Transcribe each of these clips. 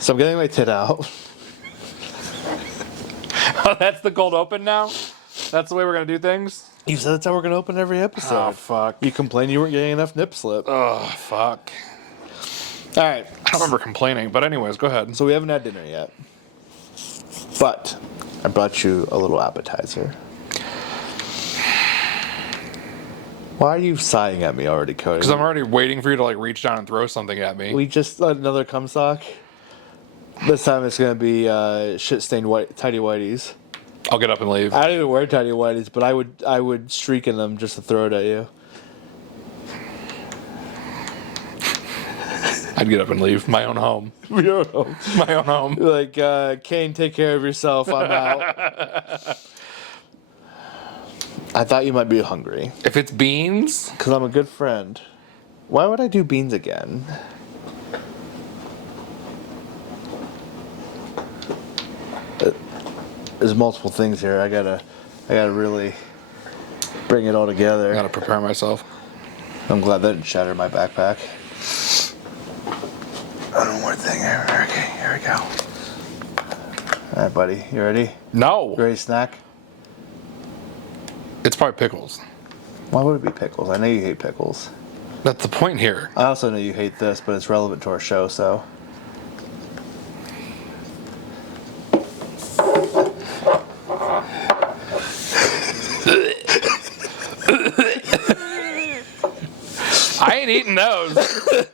So I'm getting my tit out. Oh, that's the cold open now? That's the way we're going to do things? You said that's how we're going to open every episode. Oh, fuck. You complained you weren't getting enough nip slip. Oh, fuck. All right. I don't remember complaining, but anyways, go ahead. So we haven't had dinner yet. But I brought you a little appetizer. Why are you sighing at me already, Cody? Because I'm already waiting for you to like reach down and throw something at me. We just another cum sock. This time it's gonna be shit-stained white tidy whities. I'll get up and leave. I don't even wear tidy whities, but I would streak in them just to throw it at you. I'd get up and leave. My own home. Your home. My own home. Like Kane, take care of yourself. I'm out. I thought you might be hungry. If it's beans, Because I'm a good friend. Why would I do beans again? There's multiple things here. I gotta really bring it all I together. gotta prepare myself. I'm glad that didn't shatter my backpack. One more thing here. Okay, here we go. All right, buddy. You ready? No. You ready to snack? It's probably pickles. Why would it be pickles? I know you hate pickles. That's the point here. I also know you hate this, but it's relevant to our show, so. I ain't eating those.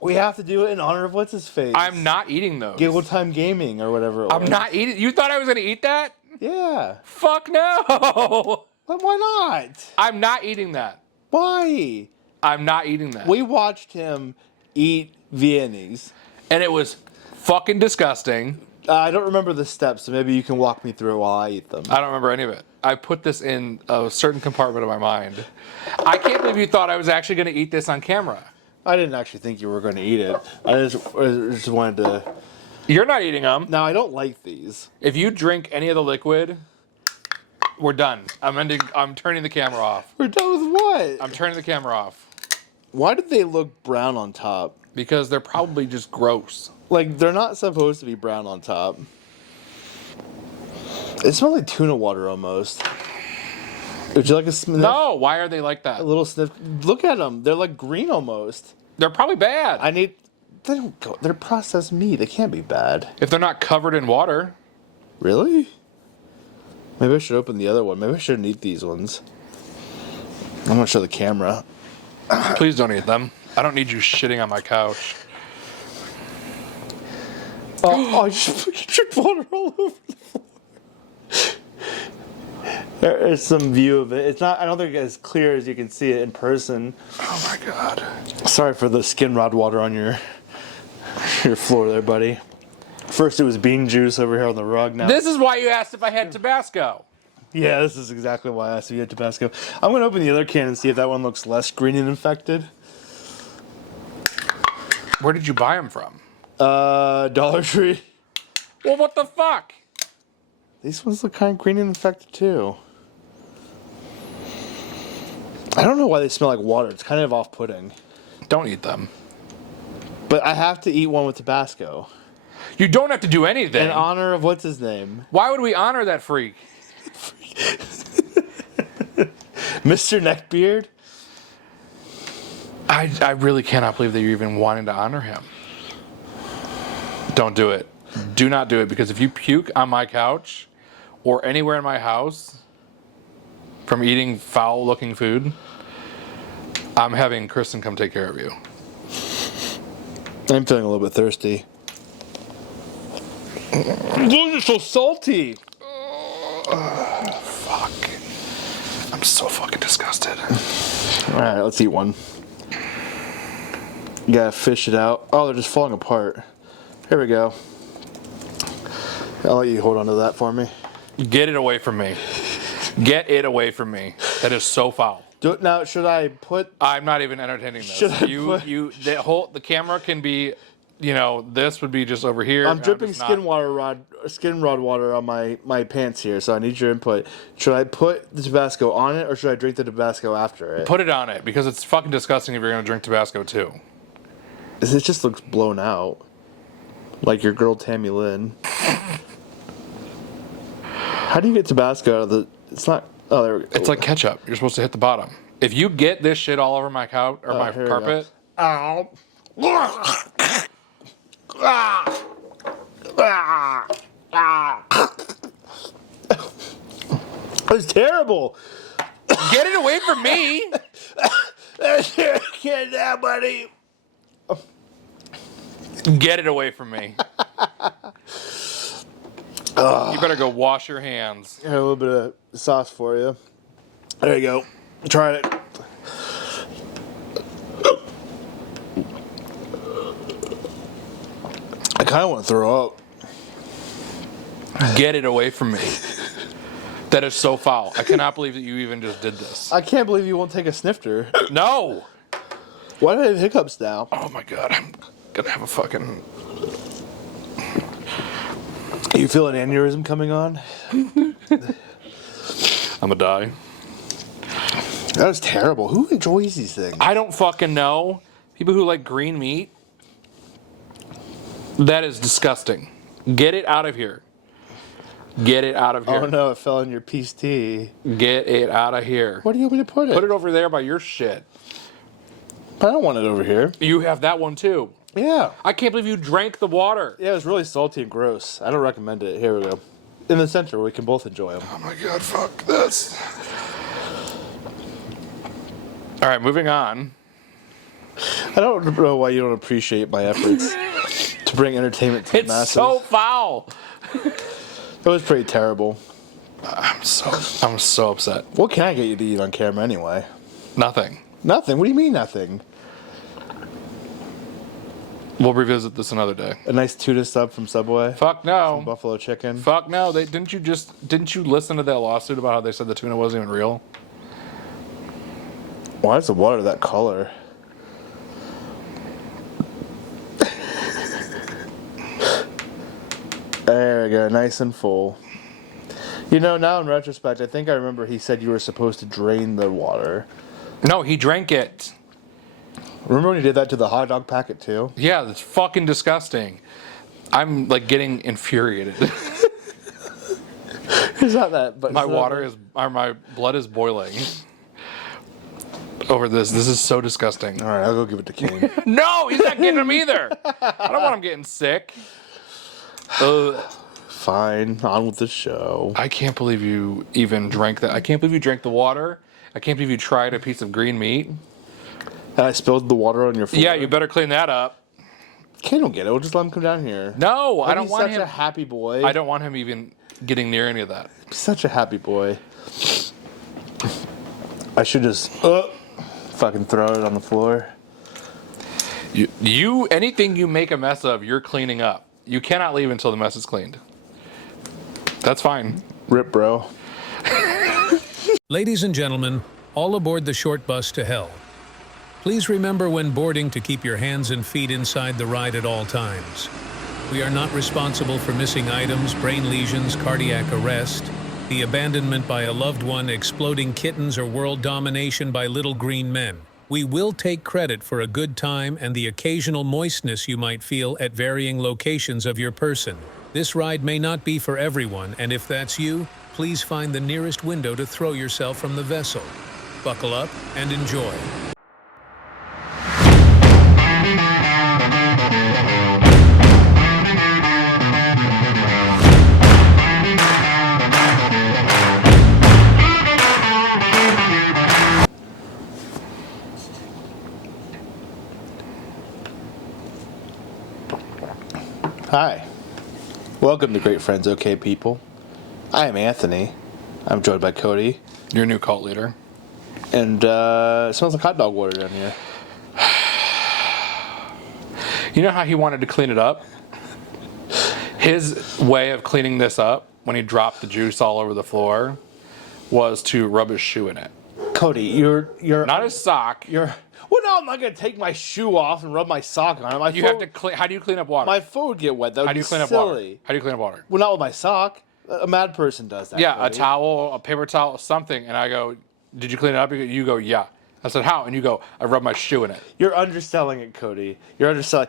We have to do it in honor of what's his face. I'm not eating those. Giggle Time Gaming or whatever it was. I'm not eating. You thought I was gonna eat that? Yeah. Fuck no. Then why not? I'm not eating that. Why? I'm not eating that. We watched him eat Viennese. And it was fucking disgusting. I don't remember the steps, so maybe you can walk me through it while I eat them. I don't remember any of it. I put this in a certain compartment of my mind. I can't believe you thought I was actually going to eat this on camera. I didn't actually think you were going to eat it. I just wanted to... You're not eating them. Now, I don't like these. If you drink any of the liquid, we're done. I'm turning the camera off. We're done with what? I'm turning the camera off. Why did they look brown on top? Because they're probably just gross. Like, they're not supposed to be brown on top. It smells like tuna water almost. Would you like a sniff? No, why are they like that? A little sniff. Look at them. They're like green almost. They're probably bad. They don't go. They're processed meat. They can't be bad. If they're not covered in water. Really? Maybe I should open the other one. Maybe I shouldn't eat these ones. I'm gonna show the camera. Please don't eat them. I don't need you shitting on my couch. Oh, I just fucking dripped water all over the floor. There is some view of it. It's not. I don't think it's as clear as you can see it in person. Oh my god. Sorry for the skin rod water on your floor there, buddy. First it was bean juice over here on the rug. Now This is why you asked if I had Tabasco. yeah, this is exactly why I asked if you had Tabasco. I'm gonna open the other can and see if that one looks less green and infected. Where did you buy them from? Dollar Tree. Well, what the fuck? These ones look kind of green and infected too. I don't know why they smell like water. It's kind of off-putting. Don't eat them. But I have to eat one with Tabasco. You don't have to do anything. In honor of what's his name? Why would we honor that freak? Mr. Neckbeard? I really cannot believe that you're even wanting to honor him. Don't do it. Do not do it, because if you puke on my couch or anywhere in my house from eating foul-looking food, I'm having Kristen come take care of you. I'm feeling a little bit thirsty. Those are so salty. Fuck. I'm so fucking disgusted. All right, let's eat one. You gotta fish it out. Oh, they're just falling apart. Here we go. I'll let you hold on to that for me. Get it away from me. Get it away from me. That is so foul. Do it now. Should I put? I'm not even entertaining this. Should I put- The camera can be, this would be just over here. I'm dripping just skin rod water on my pants here, so I need your input. Should I put the Tabasco on it, or should I drink the Tabasco after it? Put it on it, because it's fucking disgusting if you're gonna drink Tabasco too. It just looks blown out. Like your girl Tammy Lynn. How do you get Tabasco out of the... It's not... Oh, there we go. It's like ketchup. You're supposed to hit the bottom. If you get this shit all over my couch or my here we carpet, Ow. It was terrible. get it away from me. Get that, buddy. Get it away from me. You better go wash your hands. I have a little bit of sauce for you. There you go. Try it. I kind of want to throw up. Get it away from me. That is so foul. I cannot believe that you even just did this. I can't believe you won't take a snifter. No. Why do I have hiccups now? Oh my god, I'm gonna have a fucking... You feel an aneurysm coming on? I'm gonna die. That was terrible. Who enjoys these things? I don't fucking know. People who like green meat. That is disgusting. Get it out of here. Get it out of here. Oh no, it fell in your piece tea. Get it out of here. Where do you want me to put it? Put it over there by your shit. I don't want it over here. You have that one too. Yeah. I can't believe you drank the water. Yeah, it was really salty and gross. I don't recommend it. Here we go. In the center, we can both enjoy them. Oh my god, fuck this. All right, moving on. I don't know why you don't appreciate my efforts to bring entertainment to the It's masses. so foul. It was pretty terrible. I'm so upset. What can I get you to eat on camera anyway? Nothing. Nothing. What do you mean nothing? We'll revisit this another day. A nice tuna sub from Subway. Fuck no. Buffalo chicken. Fuck no. Didn't you listen to that lawsuit about how they said the tuna wasn't even real? Why is the water that color? There we go, nice and full. You know, now in retrospect, I think I remember he said you were supposed to drain the water. No, he drank it. Remember when he did that to the hot dog packet too? Yeah, that's fucking disgusting. I'm like getting infuriated. It's not that, but My blood is boiling over this. This is so disgusting. All right, I'll go give it to Kane. No, he's not getting him either. I don't want him getting sick. Ugh. Fine, on with the show. I can't believe you even drank that. I can't believe you drank the water. I can't believe you tried a piece of green meat. And I spilled the water on your floor. Yeah, you better clean that up. Kane will get it. We'll just let him come down here. No, I don't He's want such him. a happy boy. I don't want him even getting near any of that. He's such a happy boy. I should just fucking throw it on the floor. You anything you make a mess of, you're cleaning up. You cannot leave until the mess is cleaned. That's fine. Rip, bro. Ladies and gentlemen, all aboard the short bus to hell. Please remember when boarding to keep your hands and feet inside the ride at all times. We are not responsible for missing items, brain lesions, cardiac arrest, the abandonment by a loved one, exploding kittens, or world domination by little green men. We will take credit for a good time and the occasional moistness you might feel at varying locations of your person. This ride may not be for everyone, and if that's you, please find the nearest window to throw yourself from the vessel. Buckle up and enjoy. Hi. Welcome to Great Friends, Okay People. I am Anthony. I'm joined by Cody. Your new cult leader. And it smells like hot dog water down here. You know how he wanted to clean it up? His way of cleaning this up, when he dropped the juice all over the floor, was to rub his shoe in it. Cody, you're Not his sock. Well, no, I'm not gonna take my shoe off and rub my sock on it. You have to clean. How do you clean up water? My foot would get wet. That would How do you be clean up silly. water? How do you clean up water? Well, not with my sock. A mad person does that. Yeah, a Cody. towel, a paper towel, something. And I go, did you clean it up? You go, yeah. I said, how? And you go, I rubbed my shoe in it. You're underselling it, Cody. You're underselling.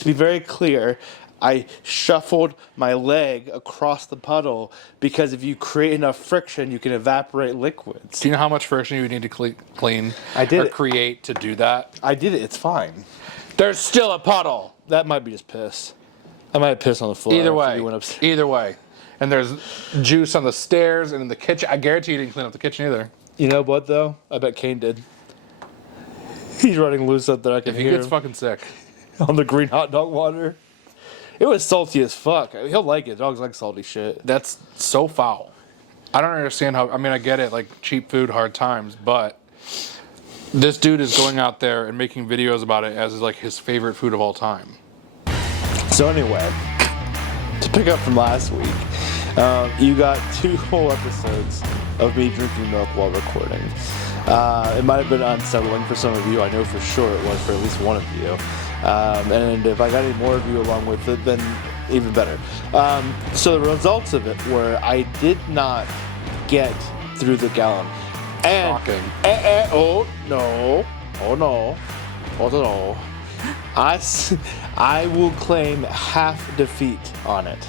to be very clear, I shuffled my leg across the puddle because if you create enough friction, you can evaporate liquids. Do you know how much friction you would need to clean I did or it. create to do that? I did it. It's fine. There's still a puddle. That might be just piss. I might have pissed on the floor. Either way. And there's juice on the stairs and in the kitchen. I guarantee you didn't clean up the kitchen either. You know what, though? I bet Kane did. He's running loose up there. I can If he hear gets him fucking sick. on the green hot dog water. It was salty as fuck. He'll like it. Dogs like salty shit. That's so foul. I don't understand how. I mean, I get it, like cheap food, hard times, but this dude is going out there and making videos about it as like his favorite food of all time. So anyway, to pick up from last week, you got 2 whole episodes of me drinking milk while recording. It might have been unsettling for some of you. I know for sure it was for at least one of you. And if I got any more of you along with it, then even better. So the results of it were I did not get through the gallon. And, Shocking. oh no. I will claim half defeat on it.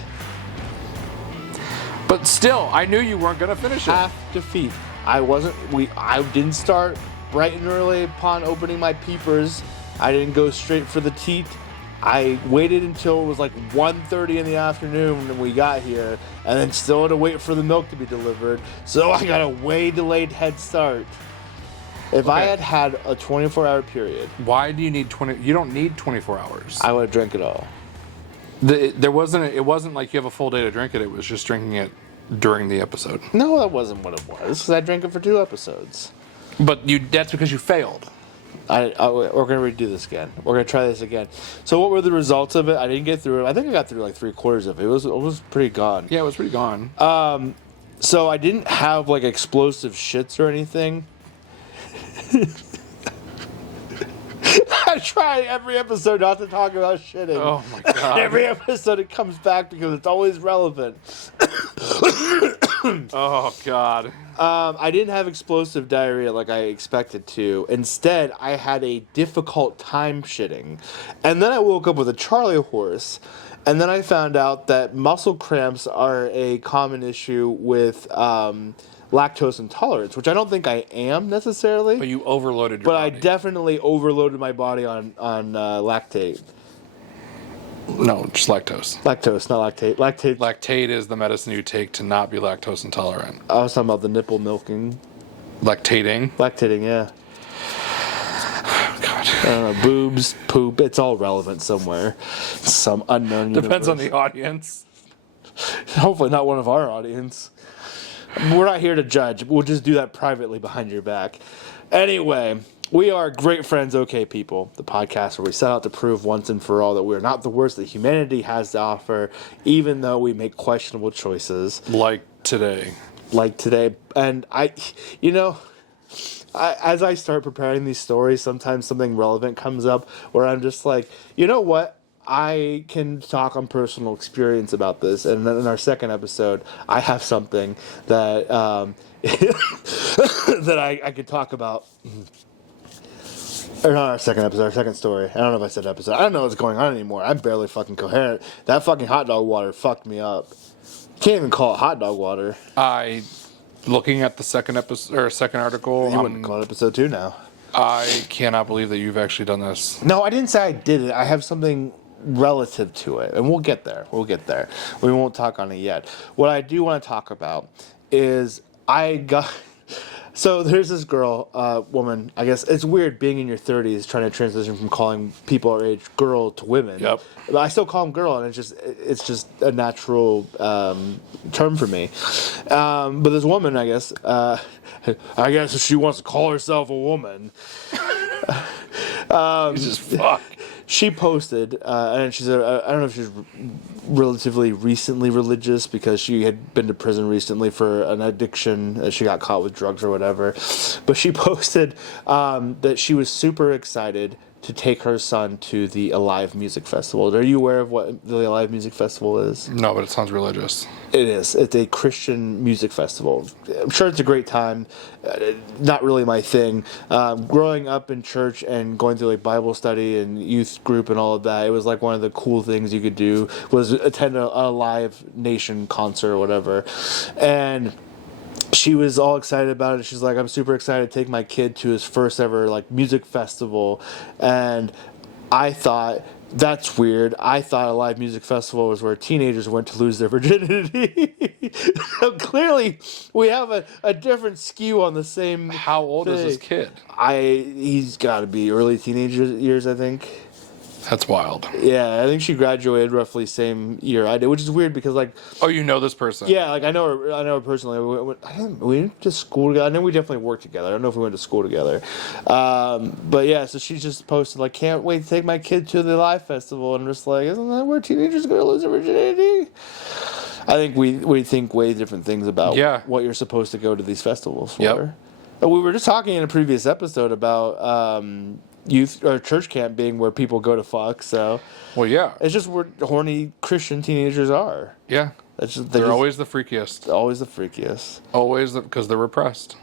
But still, I knew you weren't going to finish it. Half defeat. I didn't start bright and early upon opening my peepers. I didn't go straight for the teat. I waited until it was like 1:30 in the afternoon when we got here, and then still had to wait for the milk to be delivered. So I got a way delayed head start. If I had had a 24-hour period, Why do you need 20? You don't need 24 hours. I would have drank it all. It wasn't like you have a full day to drink it. It was just drinking it during the episode. No, that wasn't what it was. Because I drank it for 2 episodes. But that's because you failed. We're going to redo this again. We're going to try this again. So what were the results of it? I didn't get through it. I think I got through like 3/4 of it. It was pretty gone. Yeah, it was pretty gone. So I didn't have like explosive shits or anything. I try every episode not to talk about shitting. Oh my god. Every episode it comes back because it's always relevant. Oh god. I didn't have explosive diarrhea like I expected to. Instead, I had a difficult time shitting. And then I woke up with a Charlie horse. And then I found out that muscle cramps are a common issue with lactose intolerance, which I don't think I am necessarily. But you overloaded your But body. I definitely overloaded my body on lactate. No, just lactose. Lactose, not lactate. Lactate. Lactate is the medicine you take to not be lactose intolerant. I was talking about the nipple milking. Lactating. Lactating, yeah. God. I don't know, boobs, poop, it's all relevant somewhere. Some unknown Depends on universe. the audience. Hopefully not one of our audience. We're not here to judge. We'll just do that privately behind your back. Anyway, we are Great Friends, Okay People, the podcast where we set out to prove once and for all that we are not the worst that humanity has to offer, even though we make questionable choices. Like today. Like today. And as I start preparing these stories, sometimes something relevant comes up where I'm just like, you know what? I can talk on personal experience about this, and then in our second episode, I have something that that I could talk about. Or not our second episode, our second story. I don't know if I said episode. I don't know what's going on anymore. I'm barely fucking coherent. That fucking hot dog water fucked me up. Can't even call it hot dog water. Looking at the second episode or second article, You wouldn't call it episode 2 now. I cannot believe that you've actually done this. No, I didn't say I did it. I have something relative to it, and we'll get there. We won't talk on it yet. What I do want to talk about is so there's this girl, woman, I guess it's weird being in your 30s trying to transition from calling people our age girl to women. Yep. But I still call them girl, and it's just a natural term for me. But this woman, I guess if she wants to call herself a woman. Jesus fuck. She posted, and she's I don't know if she's relatively recently religious because she had been to prison recently for an addiction. She got caught with drugs or whatever. But she posted that she was super excited to take her son to the Alive Music Festival. Are you aware of what the Alive Music Festival is? No, but it sounds religious. It is. It's a Christian music festival. I'm sure it's a great time. Not really my thing. Growing up in church and going through like Bible study and youth group and all of that, it was like one of the cool things you could do was attend a Live Nation concert or whatever. And she was all excited about it. She's like, I'm super excited to take my kid to his first ever like music festival. And I thought, that's weird. I thought a live music festival was where teenagers went to lose their virginity. So clearly, we have a different skew on the same. How old is this kid? He's got to be early teenage years, I think. That's wild. Yeah, I think she graduated roughly same year I did, which is weird because like. Oh, you know this person? Yeah, like I know her personally. We went to school together. I know we definitely worked together. I don't know if we went to school together. But yeah, so she just posted like, can't wait to take my kid to the Live Festival, and I'm just like, isn't that where teenagers go to lose their virginity? I think we think way different things about what you're supposed to go to these festivals for. Yep. We were just talking in a previous episode about youth or church camp being where people go to fuck. So, well, yeah, it's just where horny Christian teenagers are. Yeah, they're always the freakiest. Always the freakiest. Always because they're repressed.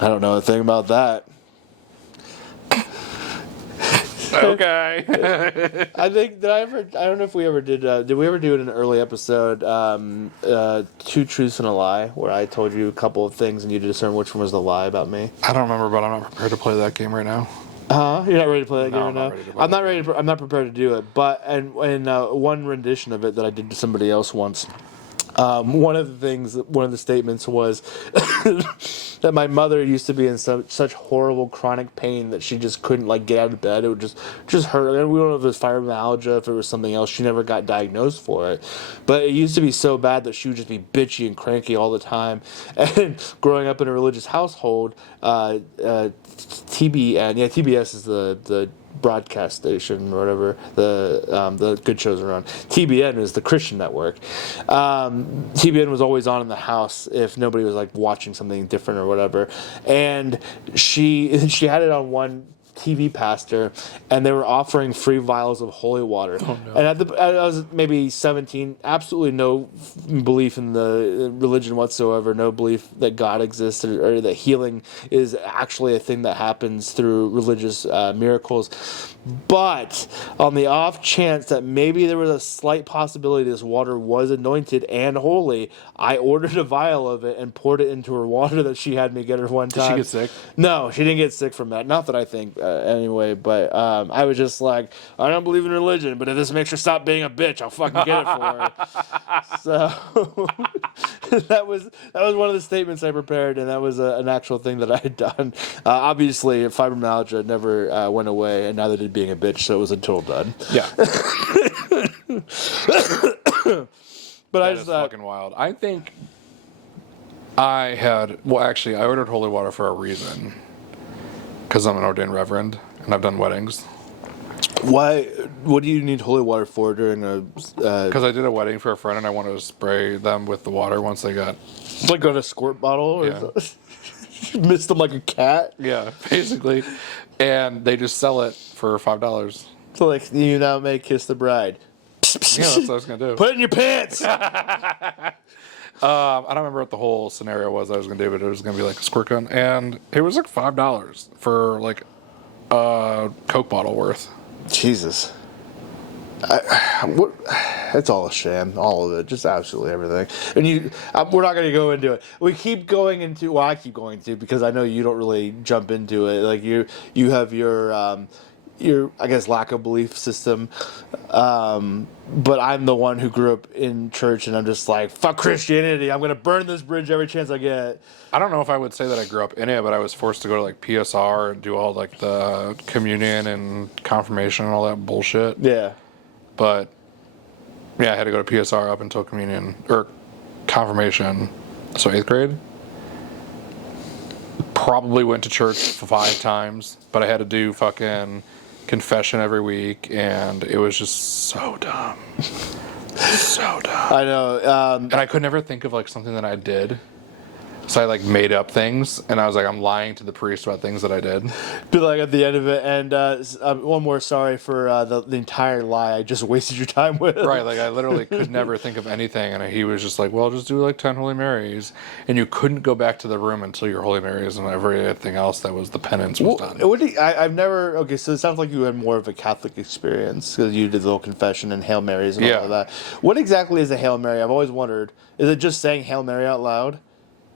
I don't know a thing about that. Okay. I think I don't know if we ever did. Did we ever do it in an early episode? 2 Truths and a Lie, where I told you a couple of things and you had to discern which one was the lie about me. I don't remember, but I'm not prepared to play that game right now. You're not ready to play that game right now? I'm not ready. I'm not prepared to do it. But and one rendition of it that I did to somebody else once. One of the statements was that my mother used to be in such horrible chronic pain that she just couldn't like get out of bed. It would just hurt. And we don't know if it was fibromyalgia, if it was something else. She never got diagnosed for it, but it used to be so bad that she would just be bitchy and cranky all the time. And growing up in a religious household, TBS is the broadcast station or whatever the good shows are on. TBN is the Christian network. TBN was always on in the house if nobody was like watching something different or whatever, and she had it on one TV pastor, and they were offering free vials of holy water. Oh, no. And I was maybe 17, absolutely no belief in the religion whatsoever, no belief that God exists or that healing is actually a thing that happens through religious miracles. But on the off chance that maybe there was a slight possibility this water was anointed and holy, I ordered a vial of it and poured it into her water that she had me get her one time. Did she get sick? No, she didn't get sick from that. Not that I think, anyway. But I was just like, I don't believe in religion, but if this makes her stop being a bitch, I'll fucking get it for her. So that was one of the statements I prepared, and that was an actual thing that I had done. Obviously, fibromyalgia never went away, and neither did being a bitch, so it was a total dud. Yeah. But that is fucking wild. I think I ordered holy water for a reason. Because I'm an ordained reverend, and I've done weddings. Why? What do you need holy water for during a... Because I did a wedding for a friend, and I wanted to spray them with the water once they got... Like on a squirt bottle? Yeah. Missed them like a cat? Yeah, basically. And they just sell it for $5. So like, you now may kiss the bride. Yeah, that's what I was going to do. Put it in your pants! I don't remember what the whole scenario was I was going to do, but it was going to be like a squirt gun. And it was like $5 for like a Coke bottle worth. Jesus. It's all a sham, all of it, just absolutely everything. And we're not going to go into it. We keep going into, well, I keep going to because I know you don't really jump into it. Like you have your I guess lack of belief system, but I'm the one who grew up in church, and I'm just like, fuck Christianity. I'm going to burn this bridge every chance I get. I don't know if I would say that I grew up in it, but I was forced to go to like PSR and do all like the communion and confirmation and all that bullshit. Yeah. But yeah, I had to go to PSR up until communion or confirmation. So 8th grade. Probably went to church 5 times, but I had to do fucking confession every week, and it was just so dumb. So dumb. I know. And I could never think of like something that I did. So I like made up things, and I was like, I'm lying to the priest about things that I did. Be like at the end of it, and one more sorry for the entire lie I just wasted your time with. Right, like I literally could never think of anything, and he was just like, well, just do like 10 Holy Marys. And you couldn't go back to the room until your Holy Marys and everything else that was the penance was done. I've never, okay, so it sounds like you had more of a Catholic experience because you did the little confession and Hail Marys and all of that. What exactly is a Hail Mary? I've always wondered. Is it just saying Hail Mary out loud?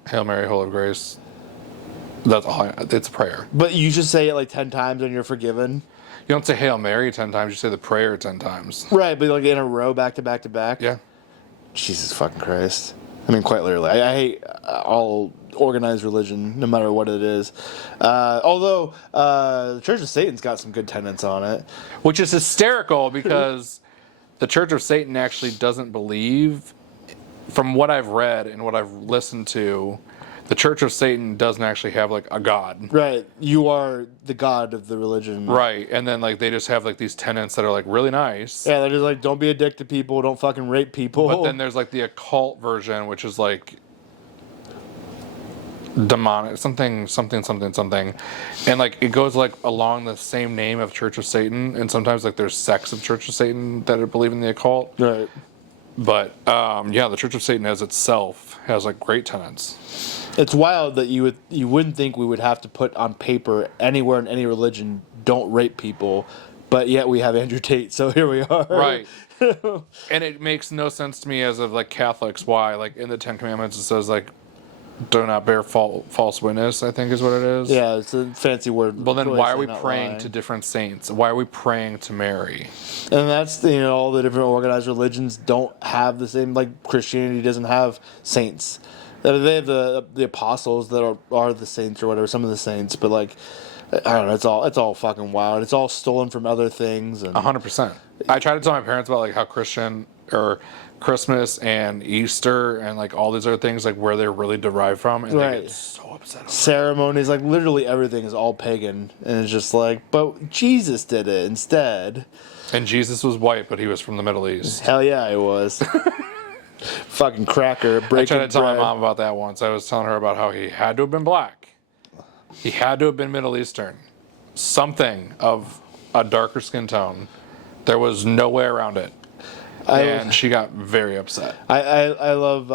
Hail Mary, full of grace. That's all. It's a prayer. But you just say it like 10 times and you're forgiven? You don't say Hail Mary 10 times. You say the prayer 10 times. Right, but like in a row, back to back to back? Yeah. Jesus fucking Christ. I mean, quite literally. I hate all organized religion, no matter what it is. Although, the Church of Satan's got some good tenets on it. Which is hysterical because the Church of Satan actually doesn't believe, from what I've read and what I've listened to, the Church of Satan doesn't actually have like a god. Right. You are the god of the religion. Right. And then like they just have like these tenets that are like really nice. Yeah, they're just like, don't be a dick to people, don't fucking rape people. But then there's like the occult version, which is like demonic, something. And like it goes like along the same name of Church of Satan. And sometimes like there's sects of Church of Satan that believe in the occult. Right. But yeah, the Church of Satan as itself has like great tenets. It's wild that you wouldn't think we would have to put on paper anywhere in any religion, don't rape people, but yet we have Andrew Tate, so here we are. Right. And it makes no sense to me as of like Catholics why, like in the Ten Commandments it says like do not bear false witness, I think is what it is. Yeah, it's a fancy word. Well, then why are we praying to different saints? Why are we praying to Mary? And that's, all the different organized religions don't have the same, like Christianity doesn't have saints. They have the apostles that are the saints or whatever, some of the saints, but like, I don't know, it's all fucking wild. It's all stolen from other things. 100%. I try to tell my parents about like how Christmas and Easter and like all these other things, like where they're really derived from, and they get so upset. Ceremonies, like literally everything is all pagan, and it's just like, but Jesus did it instead. And Jesus was white, but he was from the Middle East. Hell yeah, he was. Fucking cracker. I tried to tell my mom about that once. I was telling her about how he had to have been black. He had to have been Middle Eastern. Something of a darker skin tone. There was no way around it. And she got very upset. I love,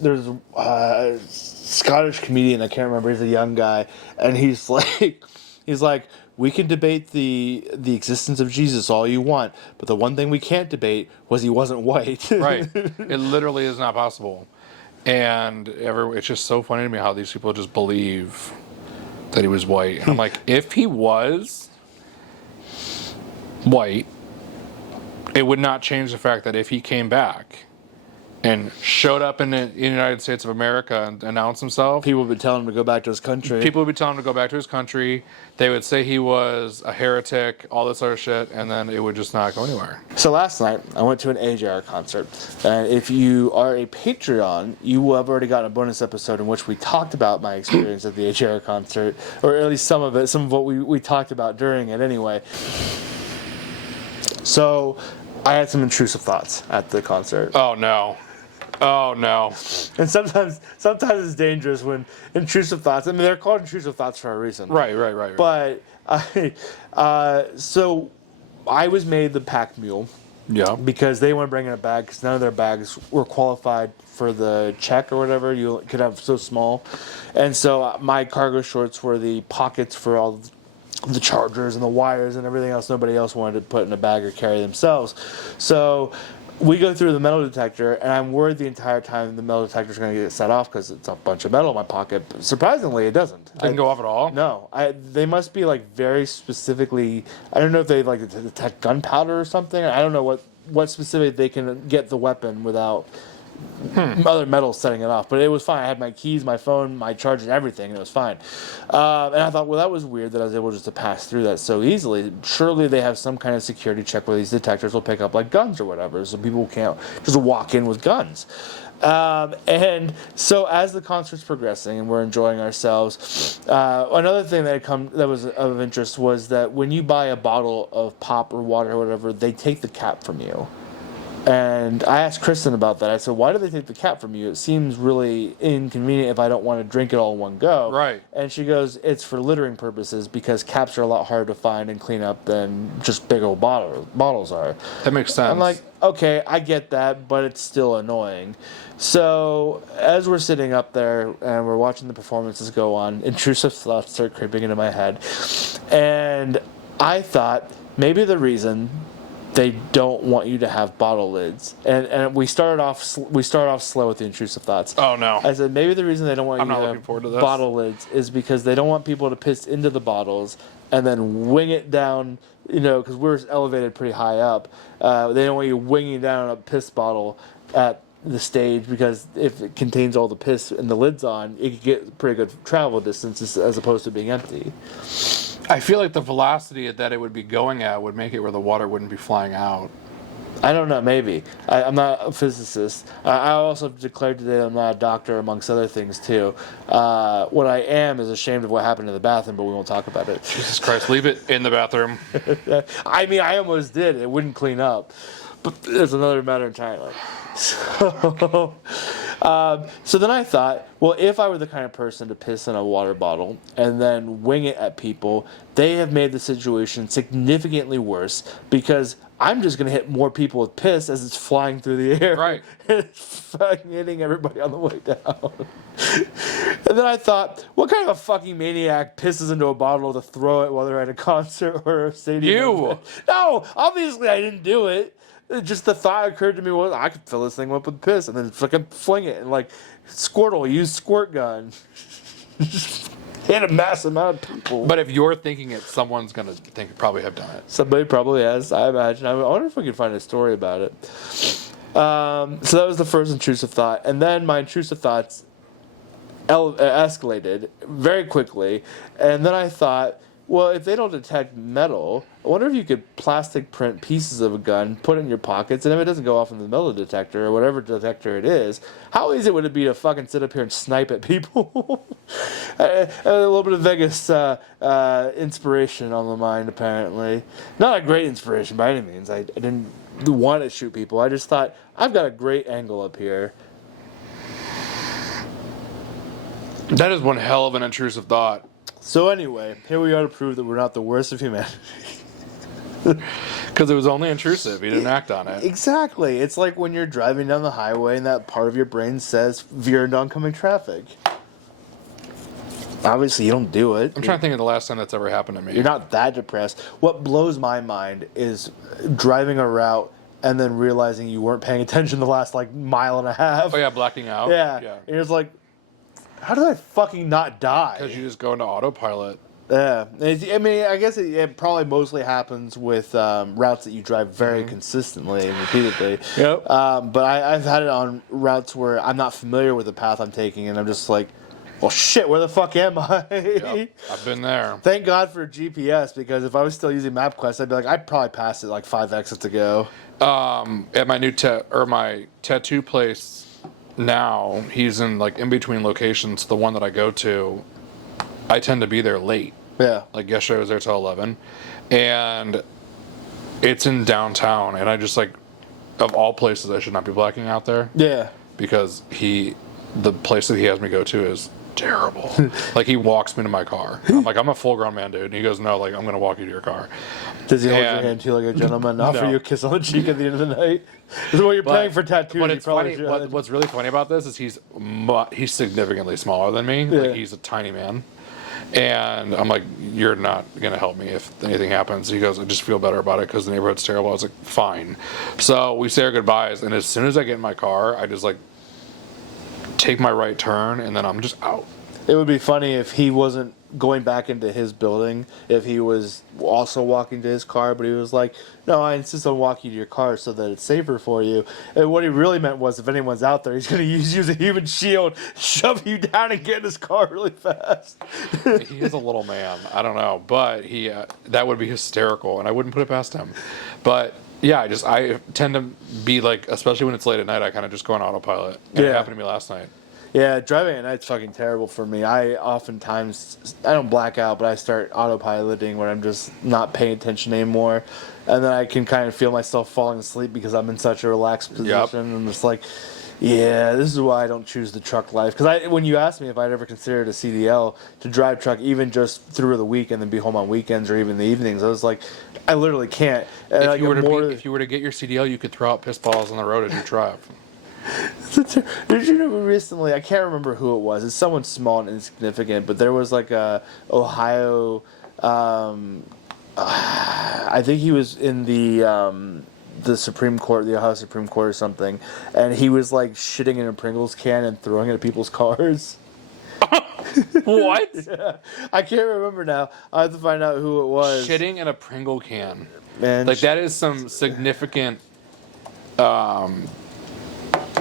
there's a Scottish comedian, I can't remember, he's a young guy, and he's like, we can debate the existence of Jesus all you want, but the one thing we can't debate was he wasn't white. Right. It literally is not possible. And it's just so funny to me how these people just believe that he was white. And I'm like, if he was white, it would not change the fact that if he came back and showed up in the United States of America and announced himself, people would be telling him to go back to his country. They would say he was a heretic, all this other shit, and then it would just not go anywhere. So last night, I went to an AJR concert. And if you are a Patreon, you will have already gotten a bonus episode in which we talked about my experience at the AJR concert, or at least some of it, some of what we talked about during it anyway. So I had some intrusive thoughts at the concert. Oh no. And sometimes it's dangerous when intrusive thoughts, I mean, they're called intrusive thoughts for a reason. Right. But so I was made the pack mule. Yeah. Because they want to bring in a bag, because none of their bags were qualified for the check or whatever. You could have so small. And so my cargo shorts were the pockets for all the chargers and the wires and everything else nobody else wanted to put in a bag or carry themselves. So we go through the metal detector, and I'm worried the entire time the metal detector is going to get set off because it's a bunch of metal in my pocket. But surprisingly, it doesn't. It didn't go off at all? No. They must be like very specifically, I don't know if they like detect gunpowder or something. I don't know what specific they can get the weapon without other metal setting it off. But it was fine. I had my keys, my phone, my charger, everything, and it was fine. And I thought, well, that was weird that I was able just to pass through that so easily. Surely they have some kind of security check where these detectors will pick up like guns or whatever, so people can't just walk in with guns. And so as the concert's progressing and we're enjoying ourselves, another thing that was of interest was that when you buy a bottle of pop or water or whatever, they take the cap from you. And I asked Kristen about that. I said, why do they take the cap from you? It seems really inconvenient if I don't want to drink it all in one go. Right. And she goes, it's for littering purposes because caps are a lot harder to find and clean up than just big old bottles are. That makes sense. I'm like, okay, I get that, but it's still annoying. So as we're sitting up there and we're watching the performances go on, intrusive thoughts start creeping into my head. And I thought maybe the reason they don't want you to have bottle lids, and we started off slow with the intrusive thoughts. Oh no! I said maybe the reason they don't want you to looking forward to this. bottle lids is because they don't want people to piss into the bottles and then wing it down. Because we're elevated pretty high up. They don't want you winging down a piss bottle at the stage because if it contains all the piss and the lid's on, it could get pretty good travel distance as opposed to being empty. I feel like the velocity that it would be going at would make it where the water wouldn't be flying out. I don't know, maybe. I'm not a physicist. I also declared today I'm not a doctor, amongst other things, too. What I am is ashamed of what happened in the bathroom, but we won't talk about it. Jesus Christ, leave it in the bathroom. I mean, I almost did. It wouldn't clean up. But there's another matter entirely. So then I thought, well, if I were the kind of person to piss in a water bottle and then wing it at people, they have made the situation significantly worse because I'm just going to hit more people with piss as it's flying through the air. Right. It's fucking hitting everybody on the way down. And then I thought, what kind of a fucking maniac pisses into a bottle to throw it while they're at a concert or a stadium? You! No, obviously I didn't do it. Just the thought occurred to me was I could fill this thing up with piss and then fucking fling it and like Squirtle, use squirt gun. Hit a massive amount of people. But if you're thinking it, someone's gonna think you probably have done it. Somebody probably has, I imagine. I wonder if we can find a story about it. So that was the first intrusive thought, and then my intrusive thoughts escalated very quickly, and then I thought, well, if they don't detect metal, I wonder if you could plastic print pieces of a gun, put it in your pockets, and if it doesn't go off in the metal detector or whatever detector it is, how easy would it be to fucking sit up here and snipe at people? A little bit of Vegas inspiration on the mind, apparently. Not a great inspiration by any means. I didn't want to shoot people. I just thought, I've got a great angle up here. That is one hell of an intrusive thought. So anyway, here we are to prove that we're not the worst of humanity. Because it was only intrusive. You didn't act on it. Exactly. It's like when you're driving down the highway and that part of your brain says, veer into oncoming traffic. Obviously, you don't do it. I'm trying to think of the last time that's ever happened to me. You're not that depressed. What blows my mind is driving a route and then realizing you weren't paying attention the last, mile and a half. Oh, yeah, blacking out? Yeah. And you're just like, how did I fucking not die? Because you just go into autopilot. Yeah. I guess it probably mostly happens with routes that you drive very consistently and repeatedly. Yep. But I've had it on routes where I'm not familiar with the path I'm taking, and I'm just like, well, shit, where the fuck am I? Yep, I've been there. Thank God for GPS, because if I was still using MapQuest, I'd be like, I'd probably passed it 5 exits ago. At my new my tattoo place now, he's in between locations. The one that I go to, I tend to be there late. Yeah. Yesterday I was there till 11, and it's in downtown, and I just of all places I should not be blacking out there. Yeah. Because the place that he has me go to is terrible. He walks me to my car. I'm I'm a full grown man, dude. And he goes, no, I'm going to walk you to your car. Does he hold your hand to you like a gentleman and offer you a kiss on the cheek at the end of the night? This is what you're paying for tattoos. But it's funny. What's really funny about this is he's significantly smaller than me. Yeah. He's a tiny man. And I'm like, you're not going to help me if anything happens. He goes, I just feel better about it because the neighborhood's terrible. I was like, fine. So we say our goodbyes. And as soon as I get in my car, I just take my right turn, and then I'm just out. It would be funny if he wasn't going back into his building, if he was also walking to his car, but he was like, no, I insist on walking to your car so that it's safer for you. And what he really meant was, if anyone's out there, he's going to use a human shield, shove you down, and get in his car really fast. He is a little man. I don't know. But that would be hysterical, and I wouldn't put it past him. But yeah, I tend to be especially when it's late at night, I kind of just go on autopilot. And it happened to me last night. Yeah, driving at night's fucking terrible for me. I don't black out, but I start autopiloting where I'm just not paying attention anymore, and then I can kind of feel myself falling asleep because I'm in such a relaxed position. Yep. And I'm just like, yeah, this is why I don't choose the truck life. Because when you asked me if I'd ever considered a CDL to drive truck, even just through the week and then be home on weekends or even the evenings, I was like, I literally can't. And If you were to get your CDL, you could throw out piss balls on the road as you drive. Did you know recently? I can't remember who it was. It's someone small and insignificant, but there was like a Ohio. I think he was in the Supreme Court, the Ohio Supreme Court or something, and he was like shitting in a Pringles can and throwing it at people's cars. What? Yeah. I can't remember now. I have to find out who it was. Shitting in a Pringle can. Man, Like, that is some significant.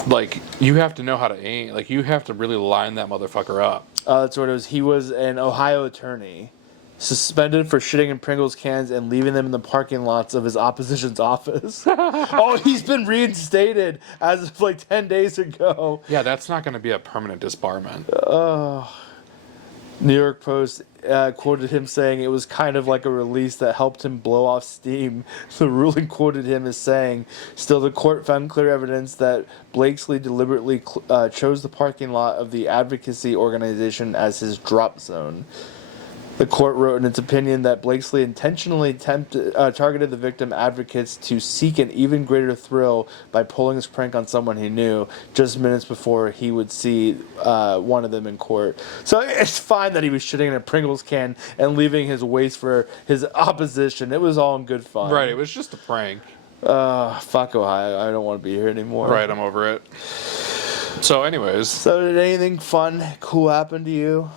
Like, you have to know how to aim. Like, you have to really line that motherfucker up. That's what it was. He was an Ohio attorney, suspended for shitting in Pringles cans and leaving them in the parking lots of his opposition's office. Oh, he's been reinstated as of like 10 days ago. Yeah, that's not going to be a permanent disbarment. New York Post quoted him saying it was kind of like a release that helped him blow off steam. The ruling quoted him as saying, still the court found clear evidence that Blakesley deliberately chose the parking lot of the advocacy organization as his drop zone. The court wrote in its opinion that Blakesley intentionally targeted the victim advocates to seek an even greater thrill by pulling his prank on someone he knew just minutes before he would see one of them in court. So it's fine that he was shitting in a Pringles can and leaving his waste for his opposition. It was all in good fun. Right, it was just a prank. Fuck Ohio. I don't want to be here anymore. Right, I'm over it. So, anyways. So did anything fun, cool happen to you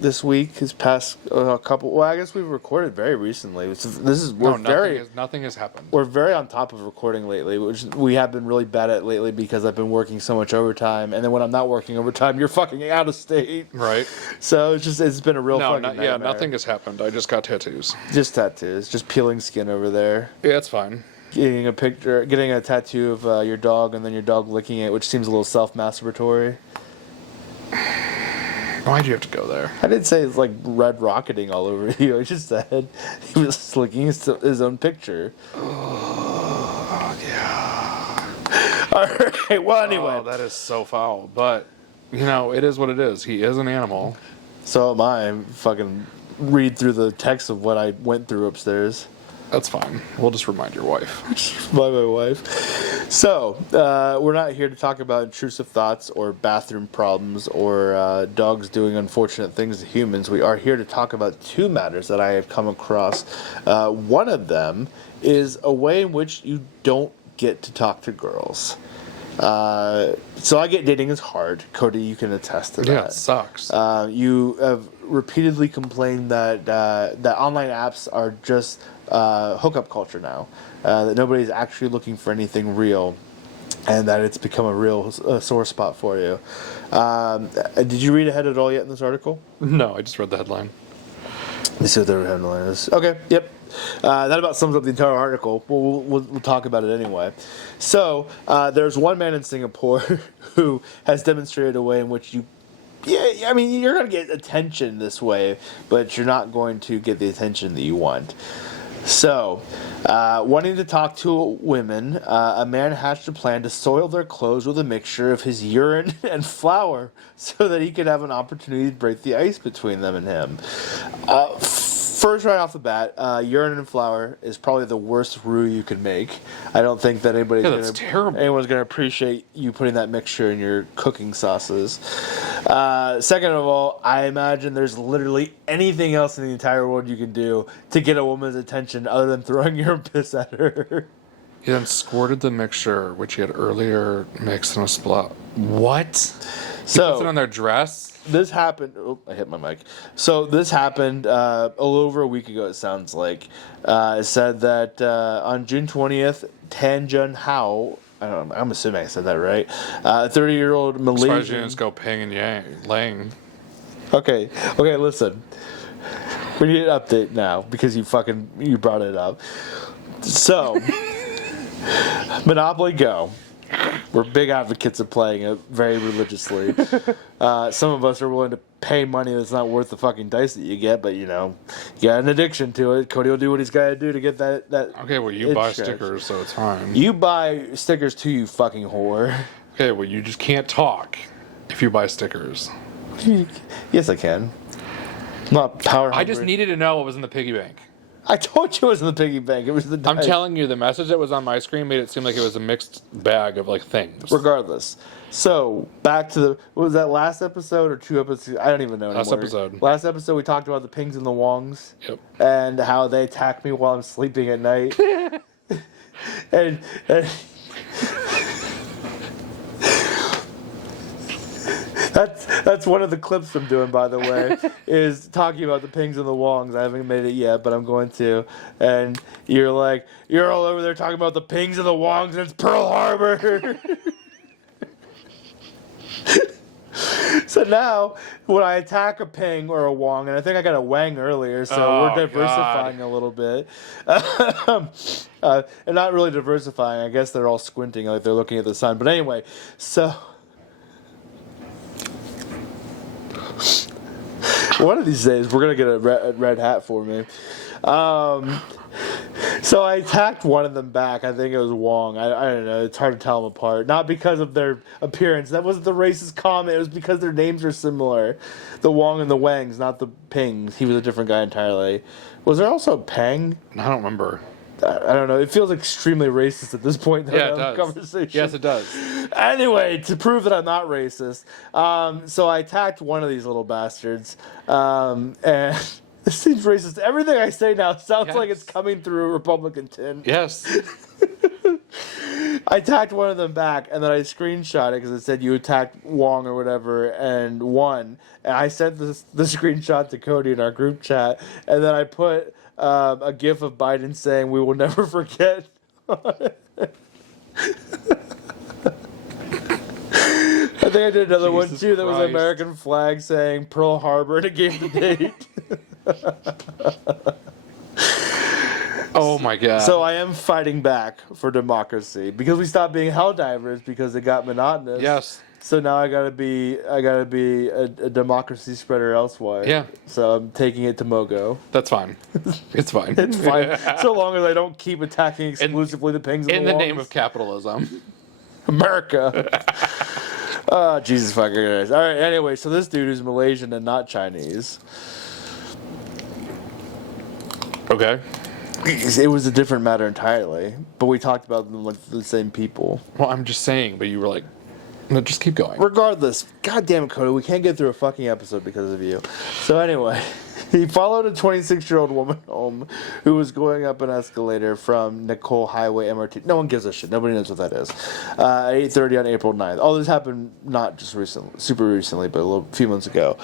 this week? This past couple. Well, I guess we've recorded very recently. Nothing has happened. We're very on top of recording lately, which we have been really bad at lately because I've been working so much overtime, and then when I'm not working overtime, you're fucking out of state. Right. So it's been a real fucking nightmare. Nothing has happened. I just got tattoos. Just tattoos, just peeling skin over there. Yeah, it's fine. Getting a tattoo of your dog, and then your dog licking it, which seems a little self-masturbatory. Why'd you have to go there? I didn't say it's like red rocketing all over you. I just said he was licking his own picture. Oh, yeah. All right. Well, anyway. Oh, that is so foul. But, it is what it is. He is an animal. So am I. Fucking read through the text of what I went through upstairs. That's fine. We'll just remind your wife. By my wife. So, we're not here to talk about intrusive thoughts or bathroom problems or dogs doing unfortunate things to humans. We are here to talk about two matters that I have come across. One of them is a way in which you don't get to talk to girls. So I get dating is hard. Cody, you can attest to that. Yeah, it sucks. You have repeatedly complained that online apps are just hookup culture now. That nobody's actually looking for anything real, and that it's become a real sore spot for you. Did you read ahead at all yet in this article? No, I just read the headline. Let's see what the headline is. Okay, yep. That about sums up the entire article. We'll talk about it anyway. So, there's one man in Singapore who has demonstrated a way in which you're going to get attention this way, but you're not going to get the attention that you want. So, wanting to talk to women, a man hatched a plan to soil their clothes with a mixture of his urine and flour so that he could have an opportunity to break the ice between them and him. First, right off the bat, urine and flour is probably the worst roux you could make. I don't think that anyone's going to appreciate you putting that mixture in your cooking sauces. Second of all, I imagine there's literally anything else in the entire world you can do to get a woman's attention other than throwing your piss at her. He then squirted the mixture, which he had earlier mixed in a splat. What? He puts it on their dress? This happened. Oh, I hit my mic. So this happened a little over a week ago. It sounds like it said that on June 20th, Tan Jun Hao. I'm assuming I said that right. 30-year-old Malaysian. As far as you just go ping and yang, laying. Okay. Listen. We need an update now because you brought it up. So, Monopoly Go. We're big advocates of playing it very religiously. Some of us are willing to pay money that's not worth the fucking dice that you get, but you got an addiction to it. Cody will do what he's got to do to get that. Okay, well, you buy stickers, so it's fine. You buy stickers too, you fucking whore. Okay, well, you just can't talk if you buy stickers. Yes, I can. I'm not power hungry. I just needed to know what was in the piggy bank. I told you it was in the piggy bank. It was the dice. I'm telling you, the message that was on my screen made it seem like it was a mixed bag of, like, things. Regardless. So, back to what was that, last episode or 2 episodes? I don't even know anymore. Last episode, we talked about the pings and the wongs. Yep. And how they attack me while I'm sleeping at night. and That's one of the clips I'm doing, by the way, is talking about the pings and the wongs. I haven't made it yet, but I'm going to. And you're like, you're all over there talking about the pings and the wongs, and it's Pearl Harbor. So now, when I attack a ping or a wong, and I think I got a wang earlier, so we're diversifying a little bit. And not really diversifying. I guess they're all squinting like they're looking at the sun. But anyway, so... One of these days, we're going to get a red hat for me. So I attacked one of them back. I think it was Wong. I don't know. It's hard to tell them apart. Not because of their appearance. That wasn't the racist comment. It was because their names are similar. The Wong and the Wangs, not the Pings. He was a different guy entirely. Was there also a Peng? I don't remember. I don't know. It feels extremely racist at this point. Yeah, it does. Conversation. Yes, it does. Anyway, to prove that I'm not racist, so I attacked one of these little bastards, and this seems racist. Everything I say now sounds like it's coming through a Republican tint. Yes. I attacked one of them back, and then I screenshot it because it said you attacked Wong or whatever and won. And I sent the screenshot to Cody in our group chat, and then I put a gif of Biden saying, "We will never forget." I think I did another one too that was an American flag saying Pearl Harbor, and it gave the date. Oh my god. So I am fighting back for democracy because we stopped being hell divers because it got monotonous. Yes. So now I gotta be a democracy spreader elsewhere. Yeah. So I'm taking it to Mogo. That's fine. It's fine. It's fine. So long as I don't keep attacking exclusively the pings in the the name of capitalism. America. Oh, Jesus fucking Christ. All right, anyway, so this dude is Malaysian and not Chinese. Okay. It was a different matter entirely, but we talked about them like the same people. Well, I'm just saying, but you were like, no, just keep going. Regardless, God damn it, Cody, we can't get through a fucking episode because of you. So anyway, he followed a 26-year-old woman home who was going up an escalator from Nicole Highway MRT. No one gives a shit. Nobody knows what that is. At 8:30 on April 9th. Oh, this happened not just recently, super recently, but a few months ago.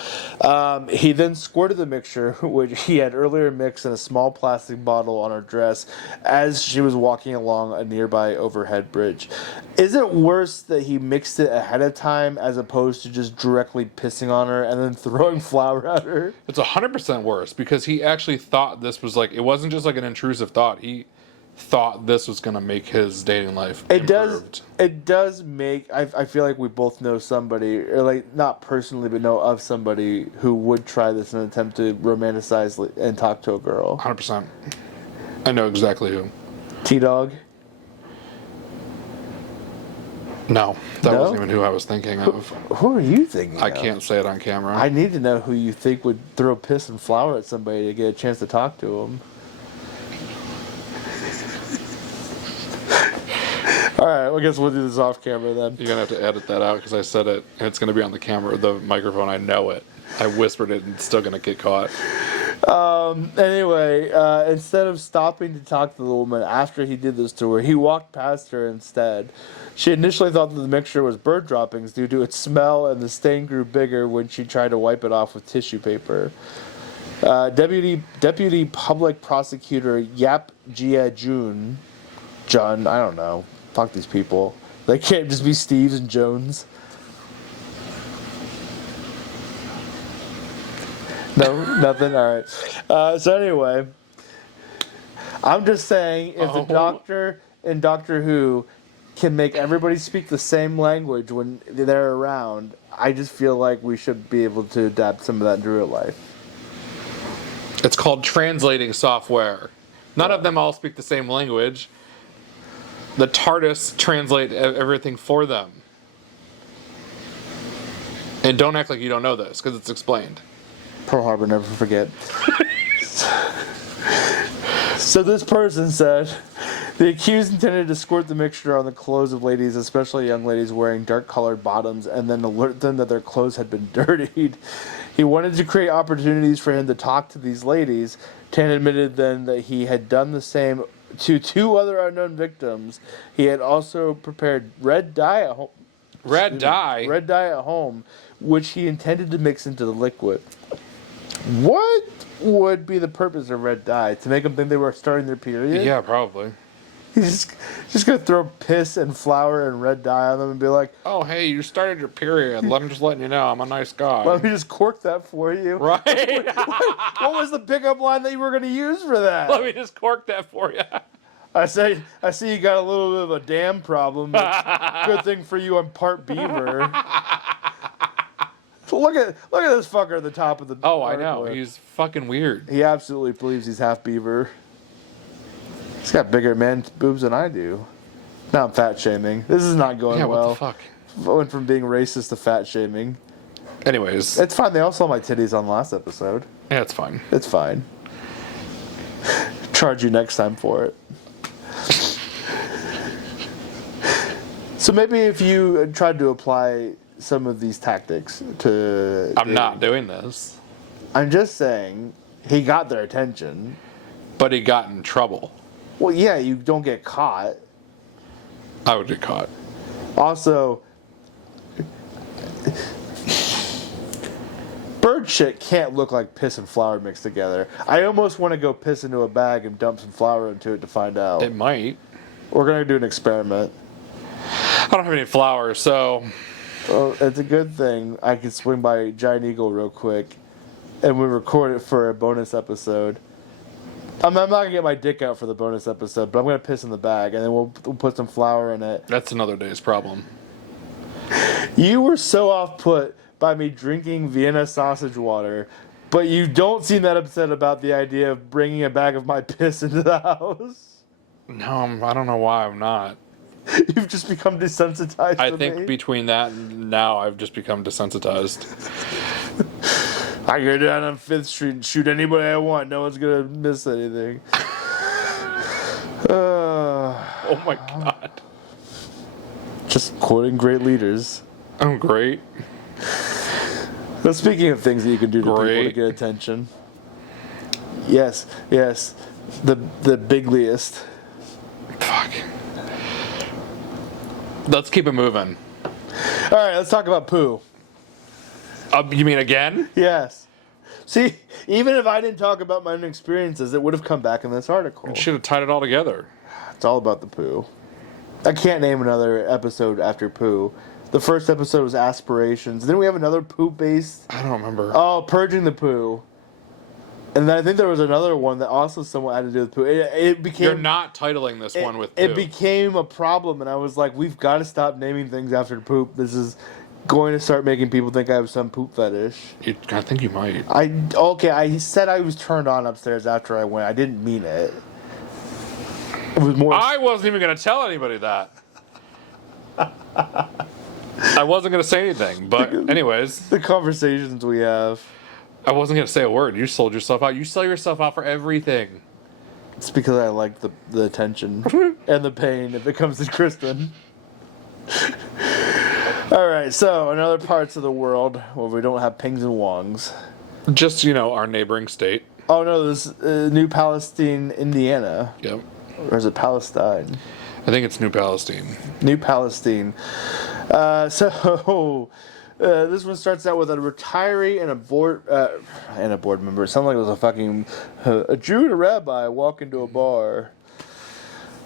He then squirted the mixture, which he had earlier mixed in a small plastic bottle on her dress as she was walking along a nearby overhead bridge. Is it worse that he mixed it ahead of time as opposed to just directly pissing on her and then throwing flour at her? It's 100% worse because he actually thought this was like, it wasn't just like an intrusive thought. He thought this was going to make his dating life improved. It does make, I feel like we both know somebody, or like not personally, but know of somebody who would try this in an attempt to romanticize and talk to a girl. 100%. I know exactly who. T-Dog? No, that wasn't even who I was thinking of. Who are you thinking I can't say it on camera. I need to know who you think would throw piss and flour at somebody to get a chance to talk to them. All right, well, I guess we'll do this off camera then. You're going to have to edit that out because I said it, and it's going to be on the camera, the microphone. I know it. I whispered it, and it's still going to get caught. Anyway, instead of stopping to talk to the woman after he did this to her, he walked past her instead. She initially thought that the mixture was bird droppings due to its smell, and the stain grew bigger when she tried to wipe it off with tissue paper. Deputy Public Prosecutor Yap Jia John, I don't know. Fuck these people. They can't just be Steves and Jones. No, nothing? All right. So anyway, I'm just saying if the doctor in Doctor Who can make everybody speak the same language when they're around, I just feel like we should be able to adapt some of that into real life. It's called translating software. None of them all speak the same language. The TARDIS translate everything for them. And don't act like you don't know this, because it's explained. Pearl Harbor, never forget. So this person said, the accused intended to squirt the mixture on the clothes of ladies, especially young ladies wearing dark-colored bottoms, and then alert them that their clothes had been dirtied. He wanted to create opportunities for him to talk to these ladies. Tan admitted then that he had done the same to 2 other unknown victims. He had also prepared red dye at home. Red dye? Red dye at home, which he intended to mix into the liquid. What would be the purpose of red dye? To make them think they were starting their period? Yeah, probably. He's just going to throw piss and flour and red dye on them and be like, Oh, hey, you started your period. I'm just letting you know I'm a nice guy. let me just cork that for you. Right? What was the pickup line that you were going to use for that? Let me just cork that for you. I see you got a little bit of a dam problem. Good thing for you, I'm part beaver. Look at this fucker at the top of the. Oh, I know. He's fucking weird. He absolutely believes he's half beaver. He's got bigger man boobs than I do. Now I'm fat shaming. This is not going well. What the fuck? Went from being racist to fat shaming. Anyways. It's fine. They all saw my titties on the last episode. Yeah, it's fine. It's fine. Charge you next time for it. So maybe if you tried to apply some of these tactics to... I'm not doing this. I'm just saying, he got their attention. But he got in trouble. Well, yeah, you don't get caught. I would get caught. Also, bird shit can't look like piss and flour mixed together. I almost want to go piss into a bag and dump some flour into it to find out. It might. We're going to do an experiment. I don't have any flour, so... Well, it's a good thing I can swing by Giant Eagle real quick and we record it for a bonus episode. I'm not going to get my dick out for the bonus episode, but I'm going to piss in the bag, and then we'll put some flour in it. That's another day's problem. You were so off-put by me drinking Vienna sausage water, but you don't seem that upset about the idea of bringing a bag of my piss into the house. No, I don't know why I'm not. You've just become desensitized I to think me. between that and now, I've just become desensitized. I go down on 5th Street and shoot anybody I want. No one's going to miss anything. Oh my god. Just quoting great leaders. I'm great. But speaking of things that you can do to people to get attention. Yes, the bigliest. Fuck. Let's keep it moving. All right, let's talk about poo. You mean again? Yes. See, even if I didn't talk about my own experiences, it would have come back in this article. You should have tied it all together. It's all about the poo. I can't name another episode after poo. The first episode was aspirations. Then we have another poo-based... I don't remember. Oh, purging the poo. And then I think there was another one that also somewhat had to do with poo. It became... You're not titling this one with poo. It became a problem, and I was like, we've got to stop naming things after poop. This is going to start making people think I have some poop fetish. I think you might. I said I was turned on upstairs after I went. I didn't mean it. It was more... I wasn't even going to tell anybody that. I wasn't going to say anything, but anyways. The conversations we have. I wasn't going to say a word. You sold yourself out. You sell yourself out for everything. It's because I like the attention and the pain if it comes to Kristen. All right, so in other parts of the world where we don't have pings and wongs. Just, our neighboring state. Oh, no, there's New Palestine, Indiana. Yep. Or is it Palestine? I think it's New Palestine. New Palestine. This one starts out with a retiree and a board member. It sounded like it was a Jew and a rabbi walk into a bar.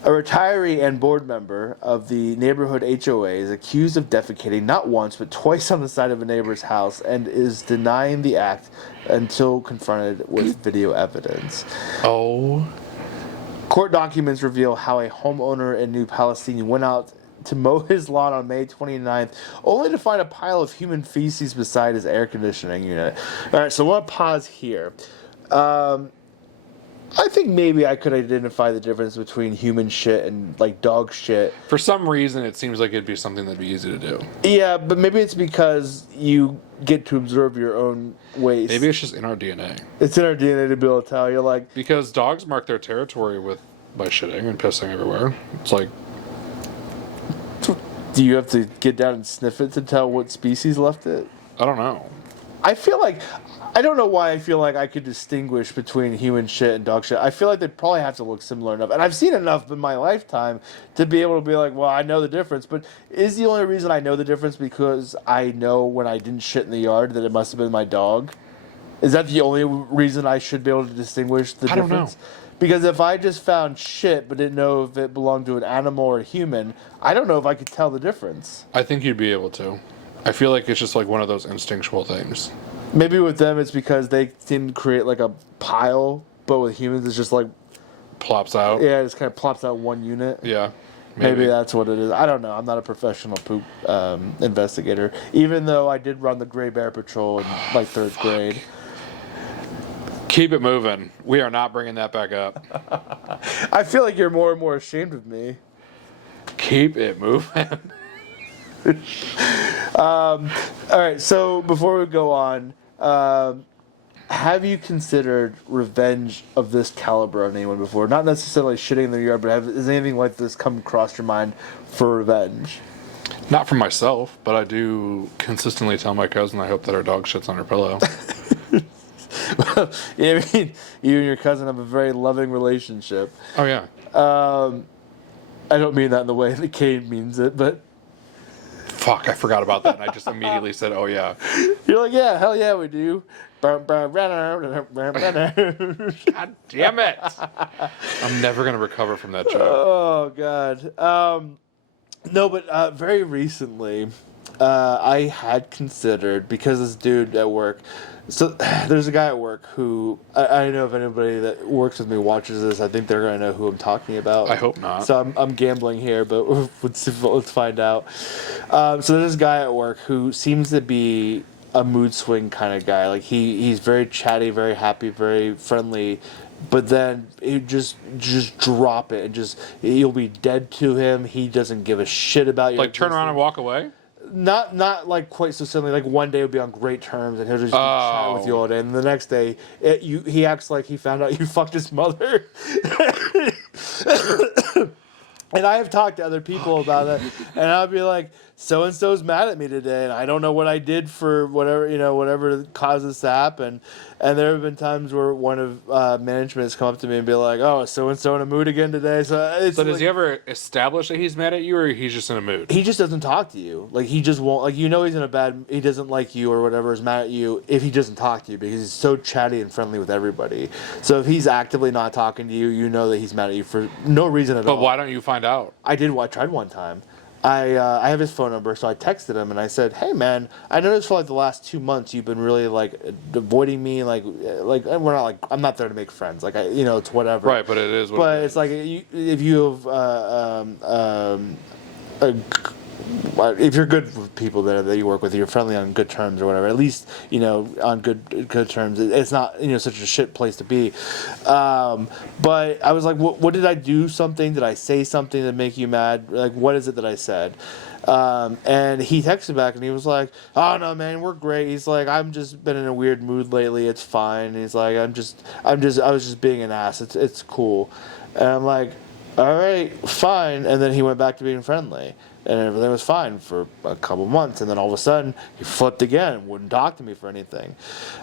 A retiree and board member of the neighborhood HOA is accused of defecating not once but twice on the side of a neighbor's house and is denying the act until confronted with video evidence. Oh. Court documents reveal how a homeowner in New Palestine went out to mow his lawn on May 29th, only to find a pile of human feces beside his air conditioning unit. All right, so I want to pause here. I think maybe I could identify the difference between human shit and like dog shit. For some reason, it seems like it'd be something that'd be easy to do. Yeah, but maybe it's because you get to observe your own waste. Maybe it's just in our DNA. It's in our DNA to be able to tell. You're like, Because dogs mark their territory by shitting and pissing everywhere. It's like, do you have to get down and sniff it to tell what species left it? I don't know. I don't know why I feel like I could distinguish between human shit and dog shit. I feel like they'd probably have to look similar enough. And I've seen enough in my lifetime to be able to be like, well, I know the difference. But is the only reason I know the difference because I know when I didn't shit in the yard that it must have been my dog? Is that the only reason I should be able to distinguish the difference? I don't know. Because if I just found shit but didn't know if it belonged to an animal or a human, I don't know if I could tell the difference. I think you'd be able to. I feel like it's just like one of those instinctual things. Maybe with them it's because they seem to create like a pile, but with humans it's just like... Plops out. Yeah, it just kind of plops out one unit. Yeah. Maybe that's what it is. I don't know. I'm not a professional poop investigator. Even though I did run the Gray Bear Patrol in like third grade. Keep it moving. We are not bringing that back up. I feel like you're more and more ashamed of me. Keep it moving. All right, so before we go on, have you considered revenge of this caliber on anyone before? Not necessarily shitting in the yard, but has anything like this come across your mind for revenge? Not for myself, but I do consistently tell my cousin I hope that her dog shits on her pillow. Yeah, I mean, you and your cousin have a very loving relationship. Oh, yeah. I don't mean that in the way that Kane means it, but... Fuck, I forgot about that, and I just immediately said, oh, yeah. You're like, yeah, hell yeah, we do. God damn it! I'm never going to recover from that joke. Oh, God. No, but very recently, I had considered, because this dude at work... So there's a guy at work who... I don't know if anybody that works with me watches this. I think they're going to know who I'm talking about. I hope not. So I'm gambling here, but let's find out. So there's this guy at work who seems to be a mood swing kind of guy. Like he's very chatty, very happy, very friendly, but then he just drop it and you'll be dead to him. He doesn't give a shit about you. Like turn around and walk away? Not like quite so suddenly. Like one day would be on great terms and he'll just chat with you all day, and the next day he acts like he found out you fucked his mother. And I have talked to other people about that, and I'll be like, so and so's mad at me today, and I don't know what I did for whatever caused this to happen. And there have been times where one of management has come up to me and be like, "Oh, so and so in a mood again today." So does he ever establish that he's mad at you, or he's just in a mood? He just doesn't talk to you. Like he just won't. Like he's in a bad. He doesn't like you or whatever. Is mad at you if he doesn't talk to you because he's so chatty and friendly with everybody. So if he's actively not talking to you, you know that he's mad at you for no reason at all. But why don't you find out? I tried one time. I have his phone number, so I texted him and I said, "Hey man, I noticed for like the last 2 months you've been really like avoiding me. Like we're not like I'm not there to make friends. Like it's whatever. Right, but it is. But it's like if you have if you're good with people that you work with, you're friendly on good terms or whatever. At least on good terms. It's not such a shit place to be. But I was like, what did I do? Something? Did I say something that make you mad? Like, what is it that I said? And he texted back and he was like, "Oh no, man, we're great." He's like, "I'm just been in a weird mood lately. It's fine." And he's like, I was just being an ass. It's cool." And I'm like, "All right, fine." And then he went back to being friendly. And everything was fine for a couple months, and then all of a sudden he flipped again, wouldn't talk to me for anything.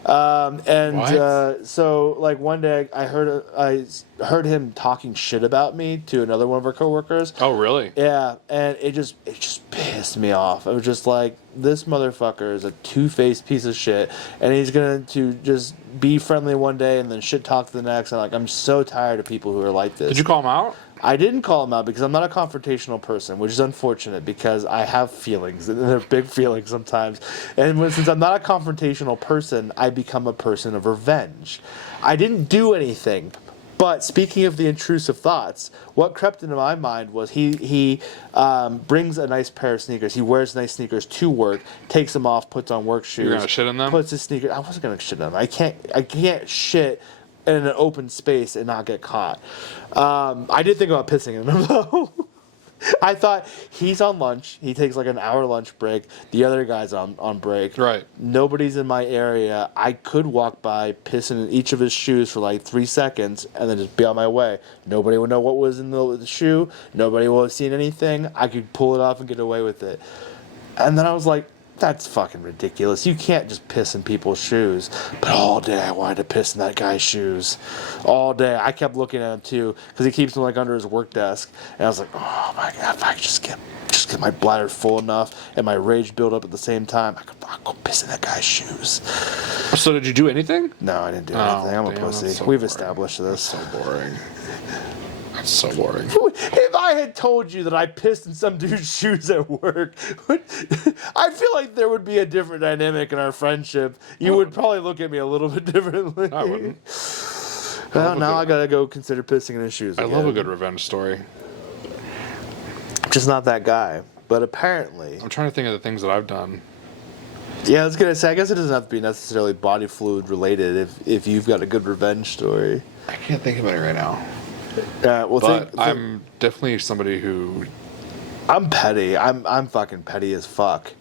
So like one day I heard him talking shit about me to another one of our coworkers. Oh really? Yeah, and it just pissed me off. I was just like, this motherfucker is a two-faced piece of shit, and he's going to just be friendly one day and then shit talk the next. And I'm so tired of people who are like this. Did you call him out? I didn't call him out because I'm not a confrontational person, which is unfortunate because I have feelings, and they're big feelings sometimes. And since I'm not a confrontational person, I become a person of revenge. I didn't do anything, But speaking of the intrusive thoughts, what crept into my mind was he brings a nice pair of sneakers. He wears nice sneakers to work, takes them off, puts on work shoes. You're gonna shit in them? Puts his sneakers. I wasn't gonna shit in them. I can't shit in an open space and not get caught. I did think about pissing in them though. I thought he's on lunch. He takes like an hour lunch break. The other guy's on break. Right. Nobody's in my area. I could walk by, piss in each of his shoes for like 3 seconds, and then just be on my way. Nobody would know what was in the shoe. Nobody would have seen anything. I could pull it off and get away with it. And then I was like, that's fucking ridiculous. You can't just piss in people's shoes. But all day I wanted to piss in that guy's shoes. All day. I kept looking at him too, because he keeps them like under his work desk. And I was like, oh my God, if I could just get my bladder full enough and my rage build up at the same time, I'll go piss in that guy's shoes. So did you do anything? No, I didn't do anything. I'm a pussy. So We've boring. established this. That's so boring. That's so boring. If I had told you that I pissed in some dude's shoes at work, I feel like there would be a different dynamic in our friendship. You would probably look at me a little bit differently. I wouldn't. Well, now I gotta go consider pissing in his shoes I again. love a good revenge story. Just not that guy. But apparently... I'm trying to think of the things that I've done. Yeah, I was gonna say, I guess it doesn't have to be necessarily body fluid related if you've got a good revenge story. I can't think about it right now. Well, But I'm definitely somebody who... I'm petty. I'm fucking petty as fuck.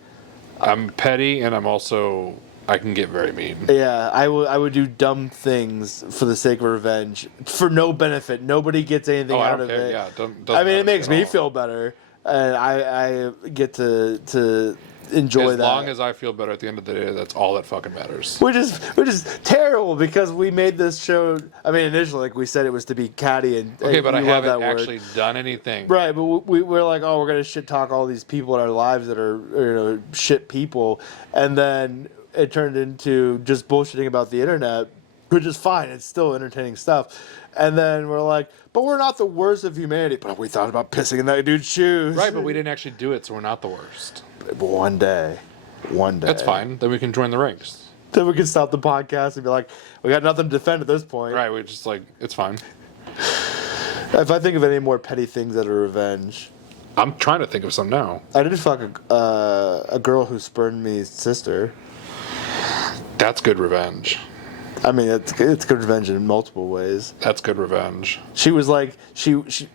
I'm petty, and I'm also... I can get very mean. Yeah, I would do dumb things for the sake of revenge, for no benefit. Nobody gets anything out of it. Yeah, I mean, it makes me feel better, and I get to enjoy as that. long as I feel better at the end of the day, that's all that fucking matters. Which is terrible, because we made this show. I mean, initially, like we said, it was to be catty and Okay, but I you love haven't that word. actually done anything. Right, but we're like, oh, we're gonna shit talk all these people in our lives that are shit people, and then it turned into just bullshitting about the internet, which is fine. It's still entertaining stuff. And then we're like, but we're not the worst of humanity. But we thought about pissing in that dude's shoes. Right, but we didn't actually do it, so we're not the worst. But one day. That's fine. Then we can join the ranks. Then we can stop the podcast and be like, we got nothing to defend at this point. Right, we just like, it's fine. If I think of any more petty things that are revenge. I'm trying to think of some now. I did fuck a girl who spurned me's sister. That's good revenge. I mean, it's good revenge in multiple ways. That's good revenge. She was like,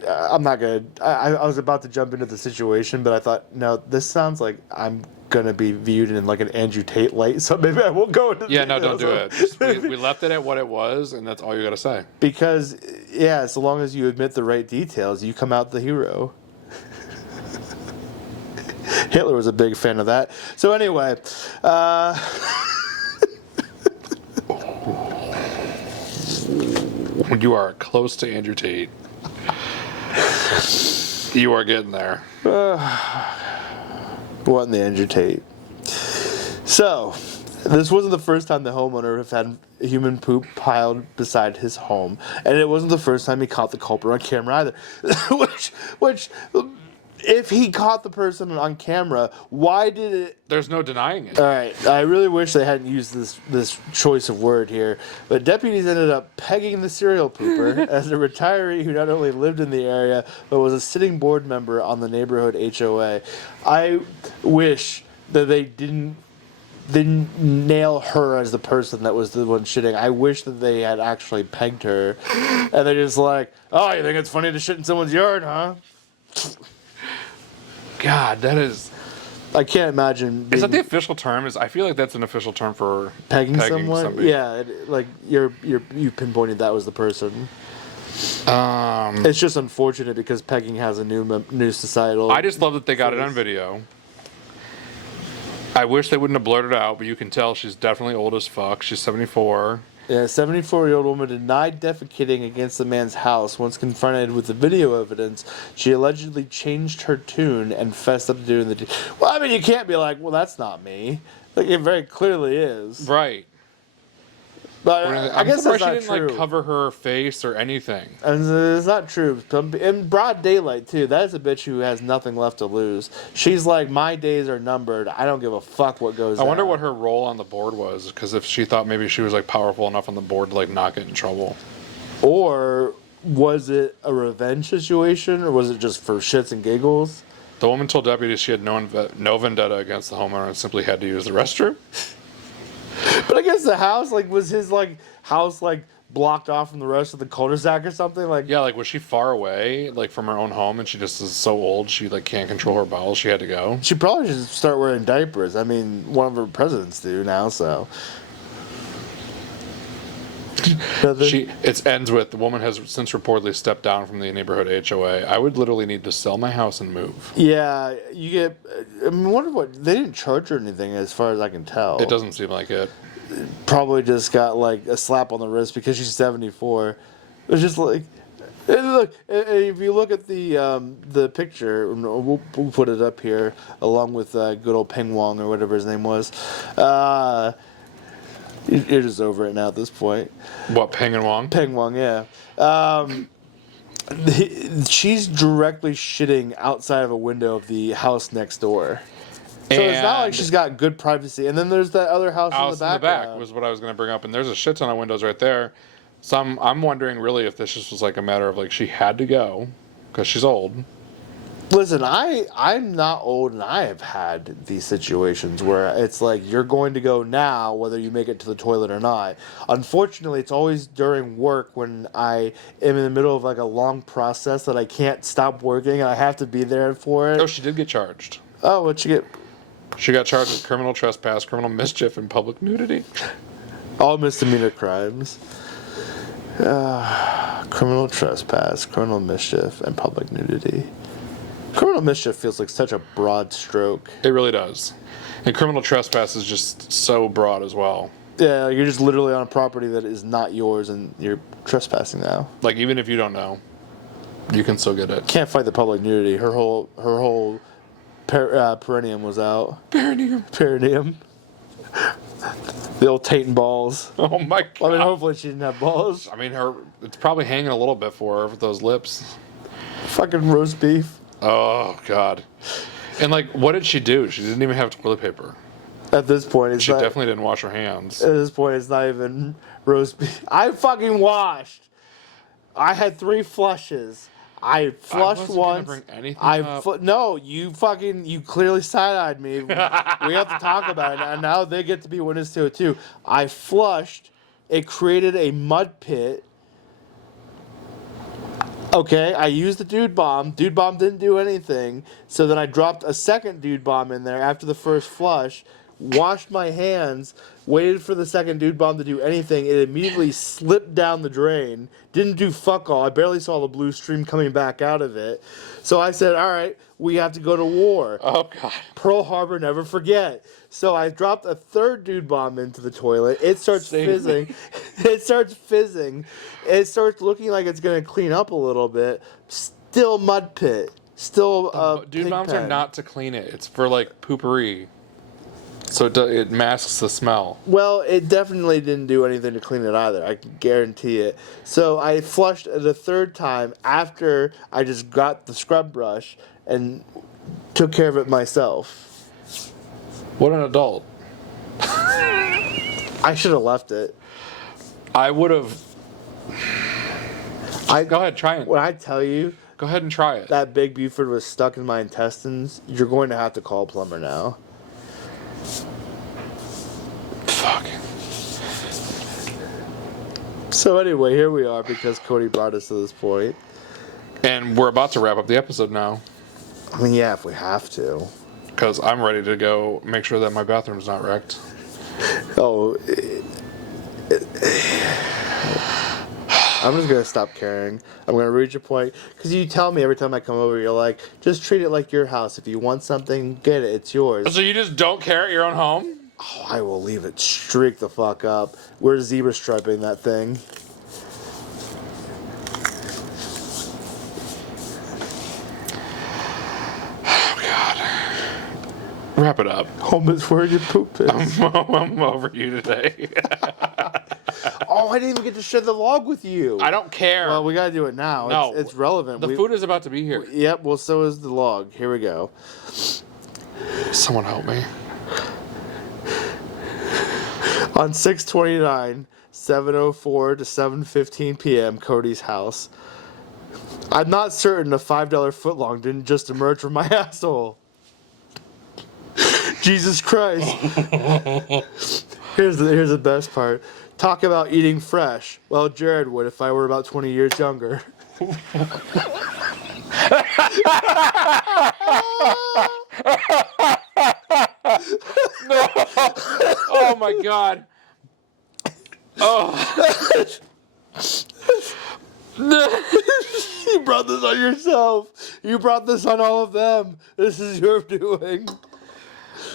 I'm not gonna. I was about to jump into the situation, but I thought, no, this sounds like I'm gonna be viewed in like an Andrew Tate light, so maybe I won't go into. Yeah, no, don't do it. Just, we left it at what it was, and that's all you gotta say. Because yeah, so long as you admit the right details, you come out the hero. Hitler was a big fan of that. So anyway. You are close to Andrew Tate. You are getting there. What in the Andrew Tate? So, this wasn't the first time the homeowner have had human poop piled beside his home, and it wasn't the first time he caught the culprit on camera either. which, if he caught the person on camera, why did it? There's no denying it. All right, I really wish they hadn't used this choice of word here, but deputies ended up pegging the serial pooper as a retiree who not only lived in the area but was a sitting board member on the neighborhood HOA. I wish that they didn't nail her as the person that was the one shitting. I wish that they had actually pegged her, and they're just like, oh, you think it's funny to shit in someone's yard, huh? God, that is... I can't imagine. Is that the official term? I feel like that's an official term for pegging someone? somebody. Yeah, like you pinpointed that was the person. It's just unfortunate because pegging has a new societal. I just love that they got it on video. I wish they wouldn't have blurted it out, but you can tell she's definitely old as fuck. She's 74. Yeah, a 74-year-old woman denied defecating against the man's house. Once confronted with the video evidence, she allegedly changed her tune and fessed up to doing the... Well, I mean, you can't be like, well, that's not me. Like, it very clearly is. Right. But I guess that's she not didn't true. Like cover her face or anything. And it's not true. In broad daylight, too, that is a bitch who has nothing left to lose. She's like, my days are numbered. I don't give a fuck what goes on. I wonder what her role on the board was, because if she thought maybe she was like powerful enough on the board to like not get in trouble. Or was it a revenge situation, or was it just for shits and giggles? The woman told deputies she had no vendetta against the homeowner and simply had to use the restroom. But I guess the house, like, was his, like, house, like, blocked off from the rest of the cul-de-sac or something? Like, Yeah, like, was she far away, like, from her own home, and she just is so old she, like, can't control her bowels, she had to go? she probably should start wearing diapers. I mean, one of her presidents do now, so. It ends with, the woman has since reportedly stepped down from the neighborhood HOA. I would literally need to sell my house and move. Yeah, you get. I mean, wonder what they didn't charge her anything, as far as I can tell. It doesn't seem like it. Probably just got like a slap on the wrist because she's 74. It's just like, and look. If you look at the picture, we'll put it up here along with good old Peng Wong or whatever his name was. You're just over it now at this point. What, Peng and Wong? Peng Wong, yeah. She's directly shitting outside of a window of the house next door. So it's not like she's got good privacy. And then there's that other house in the back. In the back was what I was going to bring up. And there's a shit ton of windows right there. So I'm wondering really if this just was like a matter of like she had to go because she's old. Listen, I'm not old, and I have had these situations where it's like you're going to go now, whether you make it to the toilet or not. Unfortunately, it's always during work when I am in the middle of like a long process that I can't stop working, and I have to be there for it. Oh, she did get charged. Oh, what'd you get? She got charged with criminal trespass, criminal mischief, and public nudity. All misdemeanor crimes. Criminal trespass, criminal mischief, and public nudity. Criminal mischief feels like such a broad stroke. It really does. And criminal trespass is just so broad as well. Yeah, you're just literally on a property that is not yours and you're trespassing now. Like, even if you don't know, you can still get it. Can't fight the public nudity. Her whole perineum was out. Perineum. The old taint and balls. Oh my god. I mean, hopefully she didn't have balls. I mean, it's probably hanging a little bit for her with those lips. Fucking roast beef. Oh, God. And, like, what did she do? She didn't even have toilet paper. At this point, She definitely didn't wash her hands. At this point, it's not even roast beef. I fucking washed. I had 3 flushes. I flushed once. Bring anything No, you clearly side-eyed me. We have to talk about it, and now they get to be witness to it too. I flushed. It created a mud pit. Okay, I used the dude bomb. Dude bomb didn't do anything. So then I dropped a second dude bomb in there after the first flush, washed my hands, waited for the second dude bomb to do anything. It immediately slipped down the drain. Didn't do fuck all. I barely saw the blue stream coming back out of it. So I said, all right, we have to go to war. Oh, God. Pearl Harbor, never forget. So I dropped a third dude bomb into the toilet. It starts fizzing. It starts fizzing. It starts looking like it's going to clean up a little bit. Still mud pit. Still dude bombs are not to clean it. It's for, like, poopery. So it masks the smell. Well, it definitely didn't do anything to clean it either. I can guarantee it. So I flushed it a third time after I just got the scrub brush and took care of it myself. What an adult. I should have left it. I would have. Go ahead, try it. When I tell you Go ahead and try it. that Big Buford was stuck in my intestines, you're going to have to call a plumber now. Fuck. So anyway, here we are because Cody brought us to this point. And we're about to wrap up the episode now. I mean, yeah, if we have to. Because I'm ready to go make sure that my bathroom's not wrecked. Oh, I'm just going to stop caring. I'm going to reach a point. Because you tell me every time I come over, you're like, just treat it like your house. If you want something, get it. It's yours. So you just don't care at your own home? Oh, I will leave it streak the fuck up. We're zebra striping that thing. Oh, God. Wrap it up. Home is where your poop is. I'm over you today. Oh, I didn't even get to share the log with you. I don't care. Well, we got to do it now. No. It's relevant. The food is about to be here. Yep, well, so is the log. Here we go. Someone help me. On 6/29, 7:04 to 7:15 p.m., Cody's house. I'm not certain a $5 footlong didn't just emerge from my asshole. Jesus Christ. Here's the best part. Talk about eating fresh. Well, Jared would if I were about 20 years younger. No. Oh my God. Oh. You brought this on yourself. You brought this on all of them. This is your doing.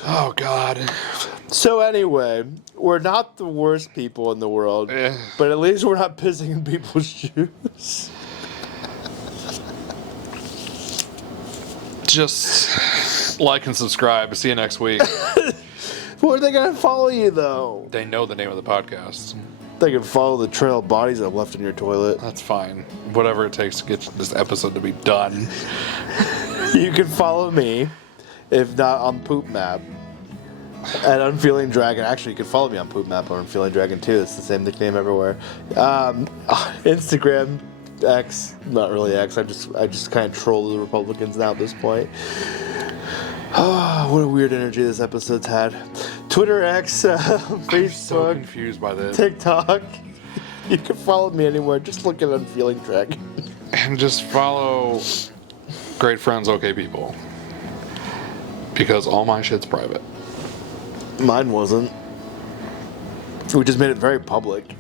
Oh God. So anyway, we're not the worst people in the world, but at least we're not pissing in people's shoes. Just like and subscribe. See you next week. Where are they gonna follow you though? They know the name of the podcast. They can follow the trail of bodies I've left in your toilet. That's fine. Whatever it takes to get this episode to be done. You can follow me, if not on Poop Map, at Unfeeling Dragon. Actually, you can follow me on Poop Map or Unfeeling Dragon too. It's the same nickname everywhere. Instagram, X, not really X. I just kind of troll the Republicans now at this point. Oh, what a weird energy this episode's had. Twitter, X, Facebook, So confused by this. TikTok. You can follow me anywhere. Just look at Unfeeling Dragon. And just follow Great Friends, Okay People. Because all my shit's private. Mine wasn't. We just made it very public.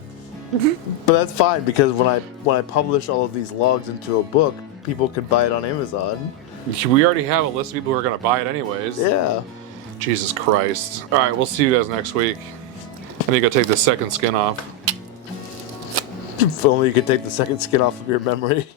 But that's fine because when I publish all of these logs into a book, people can buy it on Amazon. We already have a list of people who are going to buy it anyways. Yeah. Jesus Christ. All right, we'll see you guys next week. I need to go take the second skin off. If only you could take the second skin off of your memory.